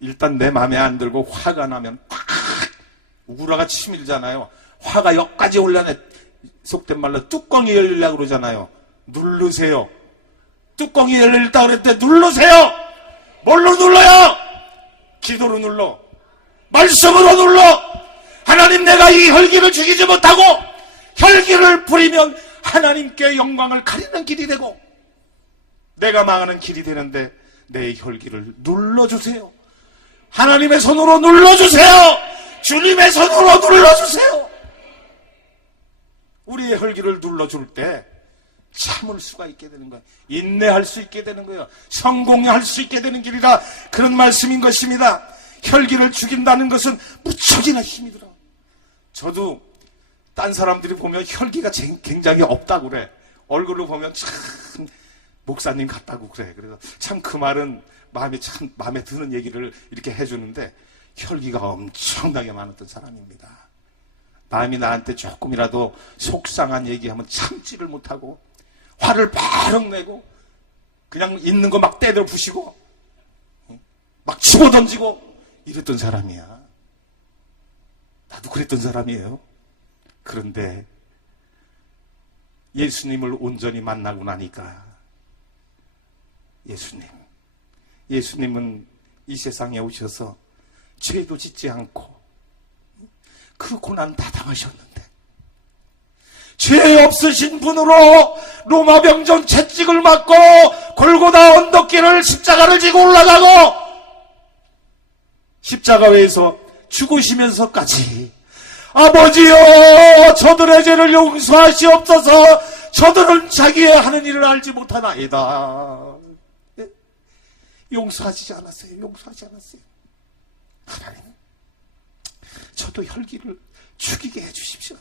일단 내 마음에 안 들고 화가 나면 팍 우라가 치밀잖아요. 화가 여기까지 올라네. 속된 말로 뚜껑이 열리려고 그러잖아요. 누르세요. 뚜껑이 열릴다 그랬대. 누르세요. 뭘로 눌러요? 기도로 눌러. 말씀으로 눌러. 하나님 내가 이 혈기를 죽이지 못하고 혈기를 부리면 하나님께 영광을 가리는 길이 되고 내가 망하는 길이 되는데 내 혈기를 눌러주세요. 하나님의 손으로 눌러주세요. 주님의 손으로 눌러주세요. 우리의 혈기를 눌러줄 때 참을 수가 있게 되는 거예요. 인내할 수 있게 되는 거예요. 성공할 수 있게 되는 길이라 그런 말씀인 것입니다. 혈기를 죽인다는 것은 무척이나 힘이 들어. 저도 딴 사람들이 보면 혈기가 굉장히 없다고 그래. 얼굴을 보면 참 목사님 같다고 그래. 그래서 참 그 말은 마음에 드는 얘기를 이렇게 해주는데 혈기가 엄청나게 많았던 사람입니다. 남이 나한테 조금이라도 속상한 얘기하면 참지를 못하고 화를 바로 내고 그냥 있는 거 막 때려 부시고 막 집어던지고 이랬던 사람이야. 나도 그랬던 사람이에요. 그런데 예수님을 온전히 만나고 나니까 예수님은 이 세상에 오셔서 죄도 짓지 않고 그 고난 다 당하셨는데 죄 없으신 분으로 로마 병정 채찍을 맞고 골고다 언덕길을 십자가를 지고 올라가고 십자가에서 죽으시면서까지 아버지여 저들의 죄를 용서하시옵소서 저들은 자기의 하는 일을 알지 못하나이다. 용서하지 않았어요. 하나님 저도 혈기를 죽이게 해주십시오.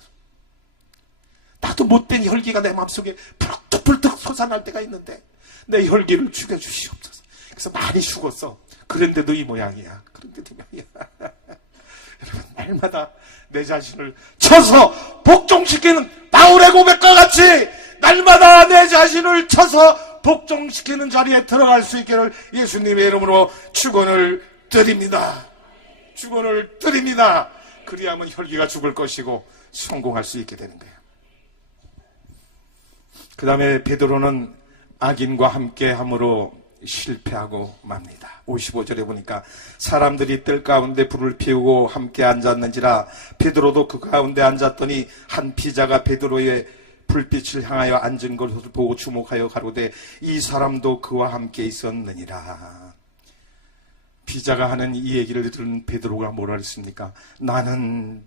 나도 못된 혈기가 내 마음속에 펄떡펄떡 솟아날 때가 있는데 내 혈기를 죽여주시옵소서. 그래서 많이 죽었어. 그런데도 이 모양이야. 여러분 날마다 내 자신을 쳐서 복종시키는 바울의 고백과 같이 날마다 내 자신을 쳐서 복종시키는 자리에 들어갈 수 있기를 예수님의 이름으로 축원을 드립니다. 그리하면 혈기가 죽을 것이고 성공할 수 있게 되는 거예요. 그 다음에 베드로는 악인과 함께 함으로 실패하고 맙니다. 55절에 보니까 사람들이 뜰 가운데 불을 피우고 함께 앉았는지라 베드로도 그 가운데 앉았더니 한 피자가 베드로의 불빛을 향하여 앉은 것을 보고 주목하여 가로되 이 사람도 그와 함께 있었느니라. 비자가 하는 이 얘기를 들은 베드로가 뭐라 했습니까? 나는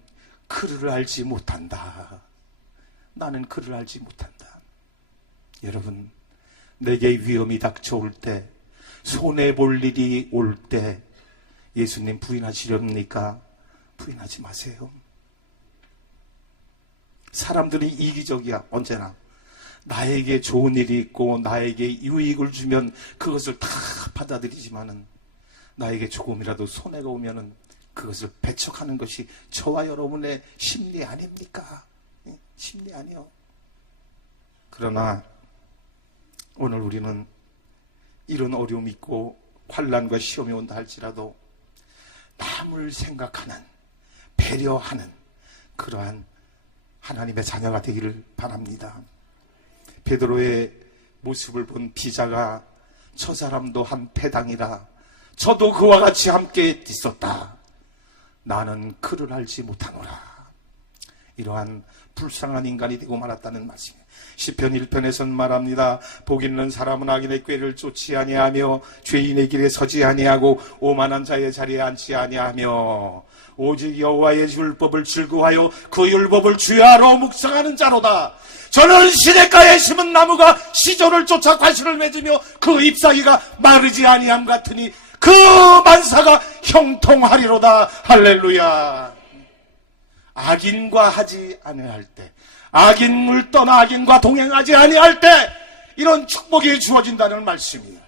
그를 알지 못한다. 나는 그를 알지 못한다. 여러분, 내게 위험이 닥쳐올 때, 손해볼 일이 올 때 예수님 부인하시렵니까? 부인하지 마세요. 사람들이 이기적이야. 언제나 나에게 좋은 일이 있고 나에게 유익을 주면 그것을 다 받아들이지만은 나에게 조금이라도 손해가 오면은 그것을 배척하는 것이 저와 여러분의 심리 아닙니까? 심리 아니요. 그러나 오늘 우리는 이런 어려움이 있고 환난과 시험이 온다 할지라도 남을 생각하는, 배려하는 그러한 하나님의 자녀가 되기를 바랍니다. 베드로의 모습을 본 비자가 저 사람도 한 패당이라 저도 그와 같이 함께 있었다. 나는 그를 알지 못하노라. 이러한 불쌍한 인간이 되고 말았다는 말씀이에요. 시편 1편에서는 말합니다. 복 있는 사람은 악인의 꾀를 쫓지 아니하며 죄인의 길에 서지 아니하고 오만한 자의 자리에 앉지 아니하며 오직 여호와의 율법을 즐거워하여 그 율법을 주야로 묵상하는 자로다. 저는 시냇가에 심은 나무가 시조를 쫓아 과실을 맺으며 그 잎사귀가 마르지 아니함 같으니 그 만사가 형통하리로다. 할렐루야. 악인과 하지 아니할 때, 악인을 떠나 악인과 동행하지 아니할 때 이런 축복이 주어진다는 말씀이에요.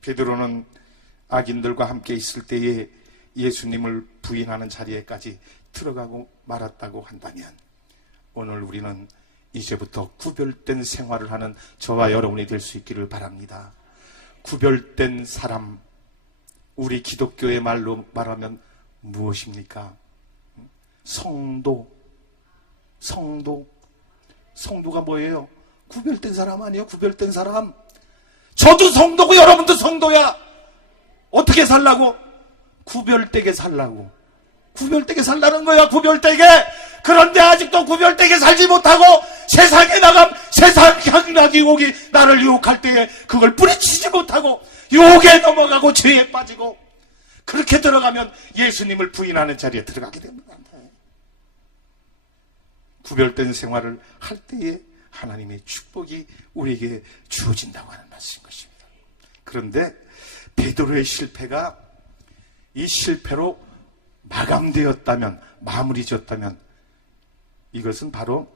베드로는 악인들과 함께 있을 때에 예수님을 부인하는 자리에까지 들어가고 말았다고 한다면 오늘 우리는 이제부터 구별된 생활을 하는 저와 여러분이 될 수 있기를 바랍니다. 구별된 사람, 우리 기독교의 말로 말하면 무엇입니까? 성도가 뭐예요? 구별된 사람 아니에요? 구별된 사람. 저도 성도고 여러분도 성도야. 어떻게 살라고? 구별되게 살라고. 구별되게 살라는 거야. 구별되게. 그런데 아직도 구별되게 살지 못하고 세상에 나감 세상 향락이 오기 나를 유혹할 때에 그걸 뿌리치지 못하고 유혹에 넘어가고 죄에 빠지고 그렇게 들어가면 예수님을 부인하는 자리에 들어가게 됩니다. 구별된 생활을 할 때에 하나님의 축복이 우리에게 주어진다고 하는 말씀인 것입니다. 그런데 베드로의 실패가 이 실패로 마감되었다면, 마무리졌다면 이것은 바로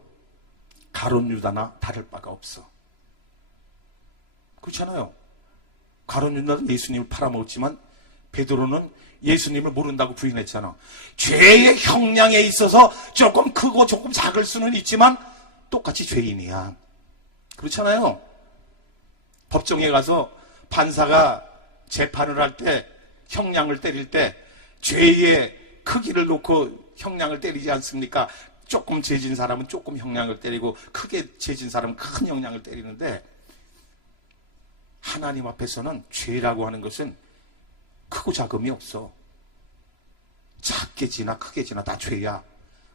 가룟 유다나 다를 바가 없어. 그렇잖아요. 가룟 유다는 예수님을 팔아먹었지만 베드로는 예수님을 모른다고 부인했잖아. 죄의 형량에 있어서 조금 크고 조금 작을 수는 있지만 똑같이 죄인이야. 그렇잖아요. 법정에 가서 판사가 재판을 할 때 형량을 때릴 때 죄의 크기를 놓고 형량을 때리지 않습니까? 조금 죄진 사람은 조금 형량을 때리고 크게 죄진 사람은 큰 형량을 때리는데 하나님 앞에서는 죄라고 하는 것은 크고 작음이 없어. 작게 지나 크게 지나 다 죄야.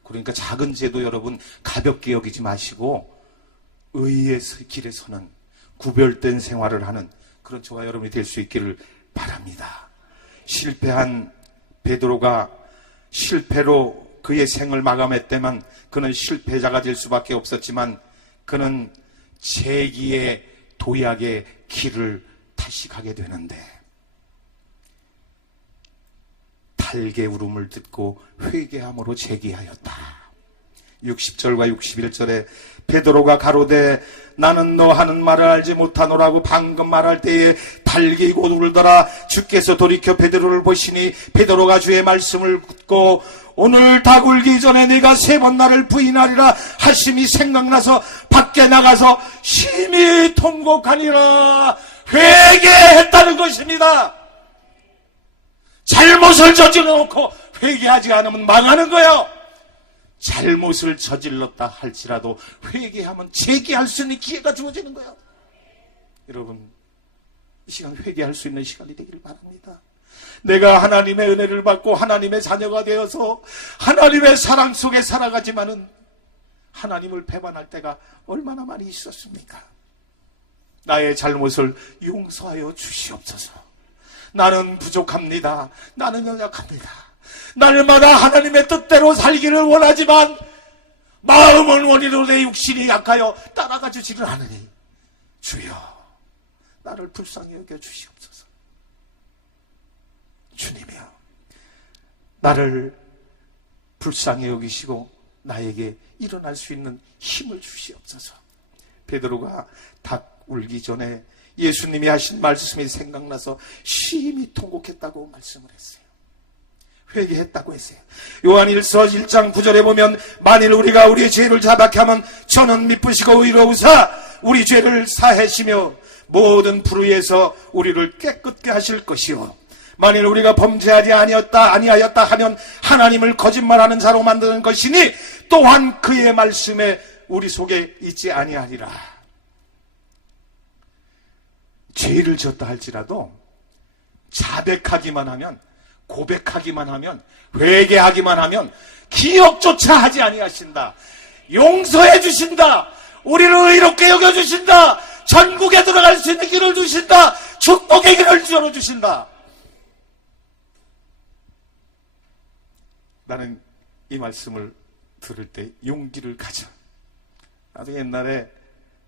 그러니까 작은 죄도 여러분 가볍게 여기지 마시고 의의 길에 서는 구별된 생활을 하는 그런 저와 여러분이 될 수 있기를 바랍니다. 실패한 베드로가 실패로 그의 생을 마감했다면 그는 실패자가 될 수밖에 없었지만 그는 재기의 도약의 길을 다시 가게 되는데 달개 울음을 듣고 회개함으로 재기하였다. 60절과 61절에 베드로가 가로되 나는 너 하는 말을 알지 못하노라고 방금 말할 때에 달기고 울더라. 주께서 돌이켜 베드로를 보시니 베드로가 주의 말씀을 듣고 오늘 닭 울기 전에 네가 3번 나를 부인하리라 하심이 생각나서 밖에 나가서 심히 통곡하니라. 회개했다는 것입니다. 잘못을 저질러 놓고 회개하지 않으면 망하는 거예요. 잘못을 저질렀다 할지라도 회개하면 재개할 수 있는 기회가 주어지는 거예요. 여러분, 이 시간 회개할 수 있는 시간이 되기를 바랍니다. 내가 하나님의 은혜를 받고 하나님의 자녀가 되어서 하나님의 사랑 속에 살아가지만은 하나님을 배반할 때가 얼마나 많이 있었습니까? 나의 잘못을 용서하여 주시옵소서. 나는 부족합니다. 나는 연약합니다. 날마다 하나님의 뜻대로 살기를 원하지만 마음은 원이로 내 육신이 약하여 따라가 주지를 않으니 주여 나를 불쌍히 여겨 주시옵소서. 주님이여 나를 불쌍히 여기시고 나에게 일어날 수 있는 힘을 주시옵소서. 베드로가 닭 울기 전에 예수님이 하신 말씀이 생각나서 심히 통곡했다고 말씀을 했어요. 회개했다고 했어요. 요한일서 1장 9절에 보면 만일 우리가 우리의 죄를 자백하게 하면 저는 미쁘시고 의로우사 우리 죄를 사하시며 모든 불의에서 우리를 깨끗게 하실 것이요 만일 우리가 범죄하지 아니하였다 하면 하나님을 거짓말하는 자로 만드는 것이니 또한 그의 말씀에 우리 속에 있지 아니하리라. 죄를 졌다 할지라도 자백하기만 하면, 고백하기만 하면, 회개하기만 하면 기억조차 하지 아니하신다. 용서해 주신다. 우리를 의롭게 여겨주신다. 전국에 들어갈 수 있는 길을 주신다. 축복의 길을 열어주신다. 나는 이 말씀을 들을 때 용기를 가져. 나도 옛날에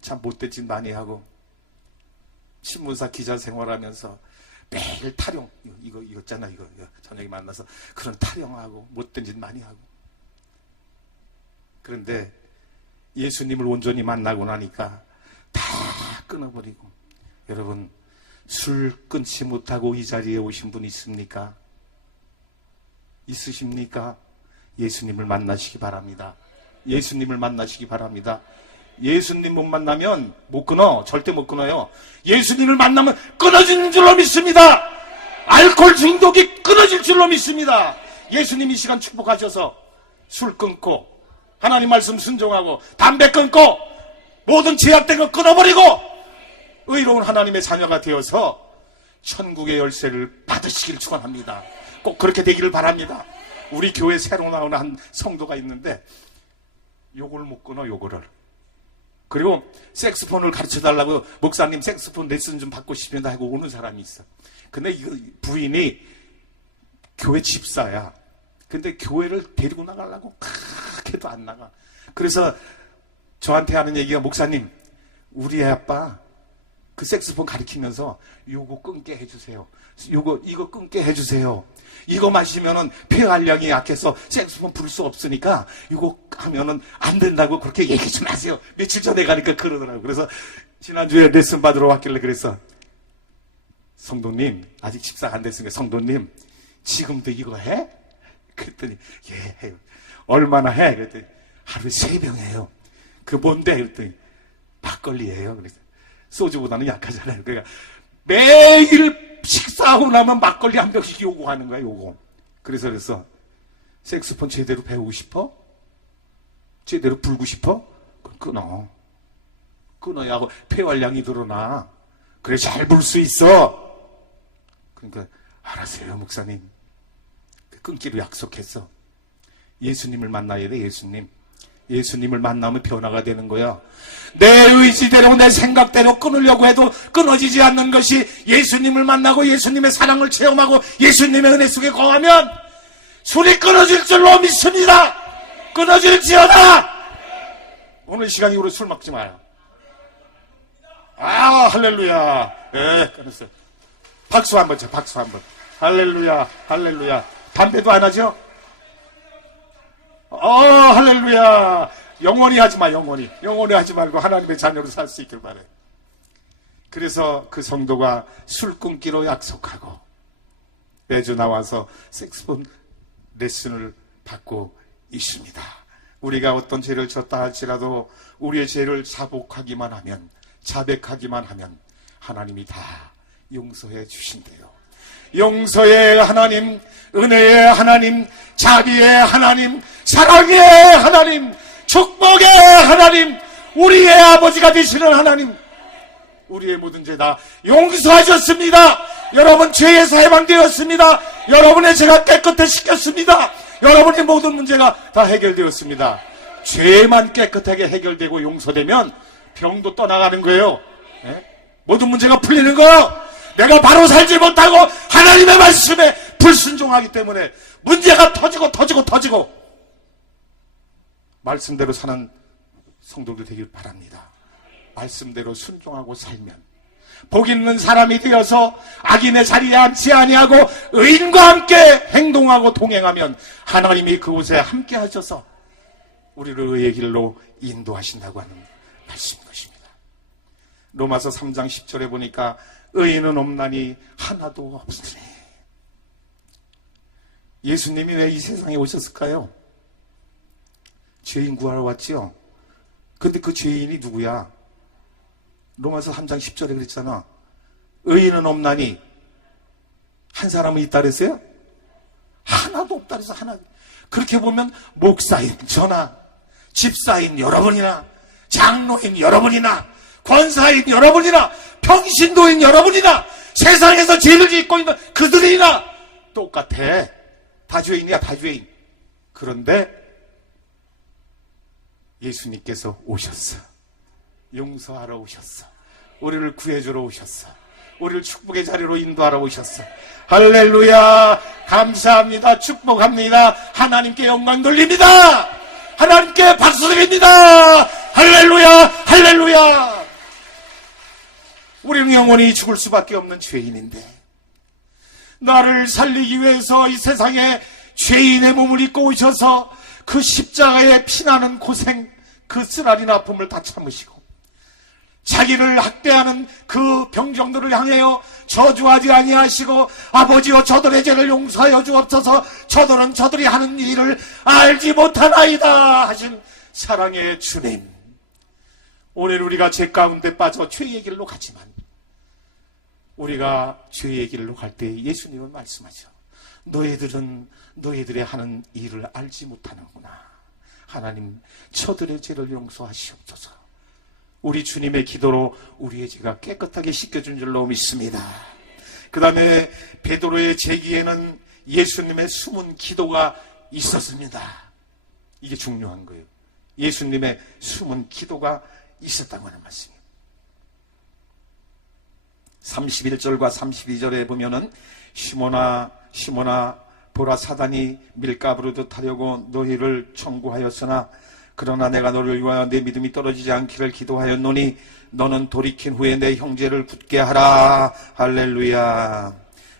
참 못된 짓 많이 하고 신문사 기자 생활하면서 매일 타령, 이거 있잖아, 이거 저녁에 만나서 그런 타령하고 못된 짓 많이 하고. 그런데 예수님을 온전히 만나고 나니까 다 끊어버리고. 여러분, 술 끊지 못하고 이 자리에 오신 분 있습니까? 있으십니까? 예수님을 만나시기 바랍니다. 예수님을 만나시기 바랍니다. 예수님 못 만나면 못 끊어. 절대 못 끊어요. 예수님을 만나면 끊어지는 줄로 믿습니다. 알코올 중독이 끊어질 줄로 믿습니다. 예수님 이 시간 축복하셔서 술 끊고 하나님 말씀 순종하고 담배 끊고 모든 제약된 거 끊어버리고 의로운 하나님의 자녀가 되어서 천국의 열쇠를 받으시길 축원합니다. 꼭 그렇게 되기를 바랍니다. 우리 교회 새로 나오는 한 성도가 있는데 요걸 못 끊어, 요거를. 그리고 색스폰을 가르쳐달라고 목사님 색스폰 레슨 좀 받고 싶습니다 하고 오는 사람이 있어. 근데 이거 부인이 교회 집사야. 근데 교회를 데리고 나가려고 그렇게도 안 나가. 그래서 저한테 하는 얘기가 목사님 우리 애 아빠 그 색스폰 가르치면서 요거 끊게 해주세요. 이거 끊게 해주세요. 이거 마시면은 폐활량이 약해서 색스폰 부를 수 없으니까 이거 하면은 안 된다고 그렇게 얘기 좀 하세요. 며칠 전에 가니까 그러더라고요. 그래서 지난주에 레슨 받으러 왔길래 그래서 성도님 아직 집사가 안 됐으니까 성도님 지금도 이거 해? 그랬더니 예 해요. 얼마나 해? 그랬더니 하루에 3병 해요. 그 뭔데? 그랬더니 막걸리예요. 그래서 소주보다는 약하잖아요. 그러니까 매일 식사하고 나면 막걸리 한 병씩 요구하는 거야, 요거. 그래서 색스폰 제대로 배우고 싶어? 제대로 불고 싶어? 그럼 끊어. 끊어야 하고 폐활량이 늘어나. 그래 잘 불 수 있어. 그러니까 알았어요, 목사님. 끊기로 약속했어. 예수님을 만나야 돼, 예수님. 예수님을 만나면 변화가 되는 거야. 내 의지대로 내 생각대로 끊으려고 해도 끊어지지 않는 것이 예수님을 만나고 예수님의 사랑을 체험하고 예수님의 은혜 속에 거하면 술이 끊어질 줄로 믿습니다. 끊어질지어다. 오늘 시간 이후로 술 먹지 마요. 아 할렐루야. 네 끊었어요. 박수 한번 쳐. 박수 한번. 할렐루야 할렐루야. 담배도 안 하죠? 할렐루야. 영원히 하지 마. 영원히 하지 말고 하나님의 자녀로 살 수 있길 바래. 그래서 그 성도가 술 끊기로 약속하고 매주 나와서 색스폰 레슨을 받고 있습니다. 우리가 어떤 죄를 졌다 할지라도 우리의 죄를 자복하기만 하면, 자백하기만 하면 하나님이 다 용서해 주신대요. 용서의 하나님, 은혜의 하나님, 자비의 하나님, 사랑의 하나님, 축복의 하나님, 우리의 아버지가 되시는 하나님, 우리의 모든 죄 다 용서하셨습니다. 여러분 죄에서 해방되었습니다. 여러분의 죄가 깨끗해 시켰습니다. 여러분의 모든 문제가 다 해결되었습니다. 죄만 깨끗하게 해결되고 용서되면 병도 떠나가는 거예요. 모든 문제가 풀리는 거예요. 내가 바로 살지 못하고 하나님의 말씀에 불순종하기 때문에 문제가 터지고 말씀대로 사는 성도들 되길 바랍니다. 말씀대로 순종하고 살면 복 있는 사람이 되어서 악인의 자리에 앉지 아니하고 의인과 함께 행동하고 동행하면 하나님이 그곳에 함께 하셔서 우리를 의의 길로 인도하신다고 하는 말씀인 것입니다. 로마서 3장 10절에 보니까 의인은 없나니 하나도 없으니. 예수님이 왜 이 세상에 오셨을까요? 죄인 구하러 왔지요. 근데 그 죄인이 누구야? 로마서 3장 10절에 그랬잖아. 의인은 없나니 한 사람은 있다 그랬어요? 하나도 없다 그래서 하나. 그렇게 보면 목사인 저나 집사인 여러분이나 장로인 여러분이나 권사인 여러분이나 평신도인 여러분이나 세상에서 죄를 짓고 있는 그들이나 똑같아. 다 죄인이야, 다 죄인. 그런데 예수님께서 오셨어. 용서하러 오셨어. 우리를 구해주러 오셨어. 우리를 축복의 자리로 인도하러 오셨어. 할렐루야. 감사합니다. 축복합니다. 하나님께 영광 돌립니다. 하나님께 박수 드립니다. 할렐루야. 할렐루야. 우리는 영원히 죽을 수밖에 없는 죄인인데 나를 살리기 위해서 이 세상에 죄인의 몸을 입고 오셔서 그 십자가에 피나는 고생, 그 쓰라린 아픔을 다 참으시고 자기를 학대하는 그 병정들을 향하여 저주하지 아니하시고 아버지여 저들의 죄를 용서하여 주옵소서 저들은 저들이 하는 일을 알지 못하나이다 하신 사랑의 주님. 오늘 우리가 죄 가운데 빠져 죄의 길로 가지만 우리가 죄의 길로 갈 때 예수님은 말씀하죠. 너희들은 너희들의 하는 일을 알지 못하는구나. 하나님 저들의 죄를 용서하시옵소서. 우리 주님의 기도로 우리의 죄가 깨끗하게 씻겨준 줄로 믿습니다. 그 다음에 베드로의 제기에는 예수님의 숨은 기도가 있었습니다. 이게 중요한 거예요. 예수님의 숨은 기도가 있었다고 하는 말씀이에요. 31절과 32절에 보면은 시몬아 보라 사단이 밀가부르듯 하려고 너희를 청구하였으나 그러나 내가 너를 위하여 내 믿음이 떨어지지 않기를 기도하였노니 너는 돌이킨 후에 내 형제를 붙게 하라. 할렐루야.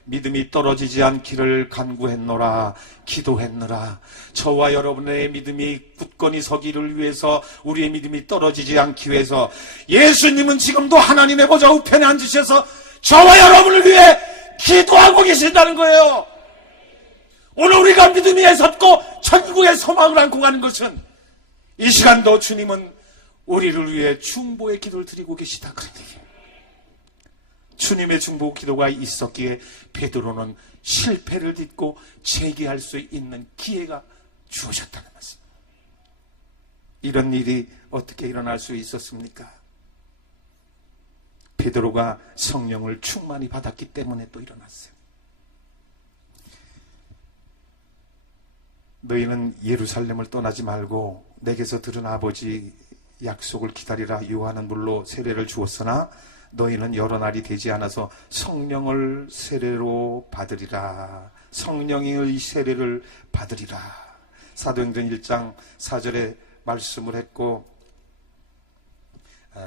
믿음이 떨어지지 않기를 간구했노라. 기도했노라. 저와 여러분의 믿음이 굳건히 서기를 위해서 우리의 믿음이 떨어지지 않기 위해서 예수님은 지금도 하나님의 보좌 우편에 앉으셔서 저와 여러분을 위해 기도하고 계신다는 거예요. 오늘 우리가 믿음 위에 섰고 천국의 소망을 안고 가는 것은 이 시간도 주님은 우리를 위해 중보의 기도를 드리고 계시다 그런 얘기예요. 주님의 중보 기도가 있었기에 베드로는 실패를 딛고 재기할 수 있는 기회가 주어졌다는 말씀. 이런 일이 어떻게 일어날 수 있었습니까? 베드로가 성령을 충만히 받았기 때문에 또 일어났어요. 너희는 예루살렘을 떠나지 말고 내게서 들은 아버지 약속을 기다리라. 요한은 물로 세례를 주었으나 너희는 여러 날이 되지 않아서 성령을 세례로 받으리라. 성령의 세례를 받으리라. 사도행전 1장 4절에 말씀을 했고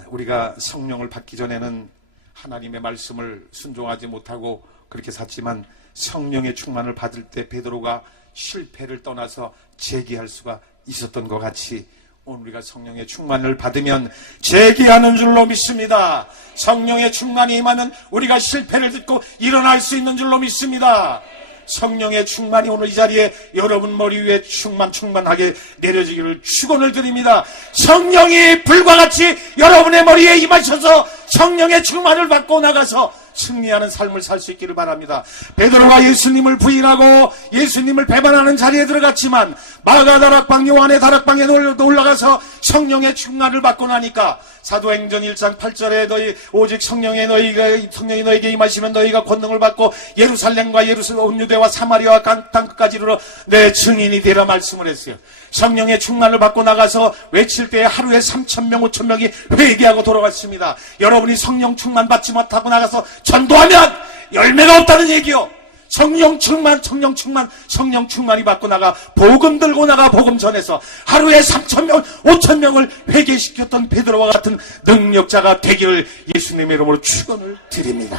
우리가 성령을 받기 전에는 하나님의 말씀을 순종하지 못하고 그렇게 샀지만 성령의 충만을 받을 때 베드로가 실패를 떠나서 재기할 수가 있었던 것 같이 오늘 우리가 성령의 충만을 받으면 재기하는 줄로 믿습니다. 성령의 충만이 임하면 우리가 실패를 듣고 일어날 수 있는 줄로 믿습니다. 성령의 충만이 오늘 이 자리에 여러분 머리 위에 충만하게 내려지기를 축원을 드립니다. 성령이 불과 같이 여러분의 머리에 임하셔서 성령의 충만을 받고 나가서 승리하는 삶을 살 수 있기를 바랍니다. 베드로가 예수님을 부인하고 예수님을 배반하는 자리에 들어갔지만 마가 다락방 요한의 다락방에 올라가서 성령의 충만을 받고 나니까 사도행전 1장 8절에 너희 오직 성령이 너에게 임하시면 너희가 권능을 받고 예루살렘과 온 유대와 사마리아와 땅 끝까지 이르러 내 증인이 되라 말씀을 했어요. 성령의 충만을 받고 나가서 외칠 때 하루에 3,000명, 5,000명이 회개하고 돌아갔습니다. 여러분이 성령 충만 받지 못하고 나가서 전도하면 열매가 없다는 얘기요. 성령 충만이 받고 나가 복음 들고 나가 복음 전해서 하루에 3,000명, 5,000명을 회개시켰던 베드로와 같은 능력자가 되기를 예수님의 이름으로 축원을 드립니다.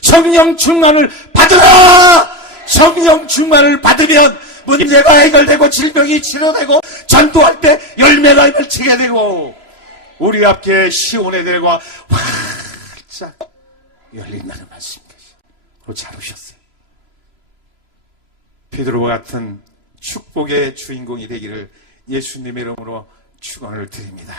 성령 충만을 받으라! 성령 충만을 받으면 문제가 해결되고 질병이 치료되고 전도할 때 열매가 맺히게 되고 우리 앞에 시온의 들과 활짝 열린다는 말씀입니다. 잘 오셨어요. 베드로와 같은 축복의 주인공이 되기를 예수님의 이름으로 축원을 드립니다.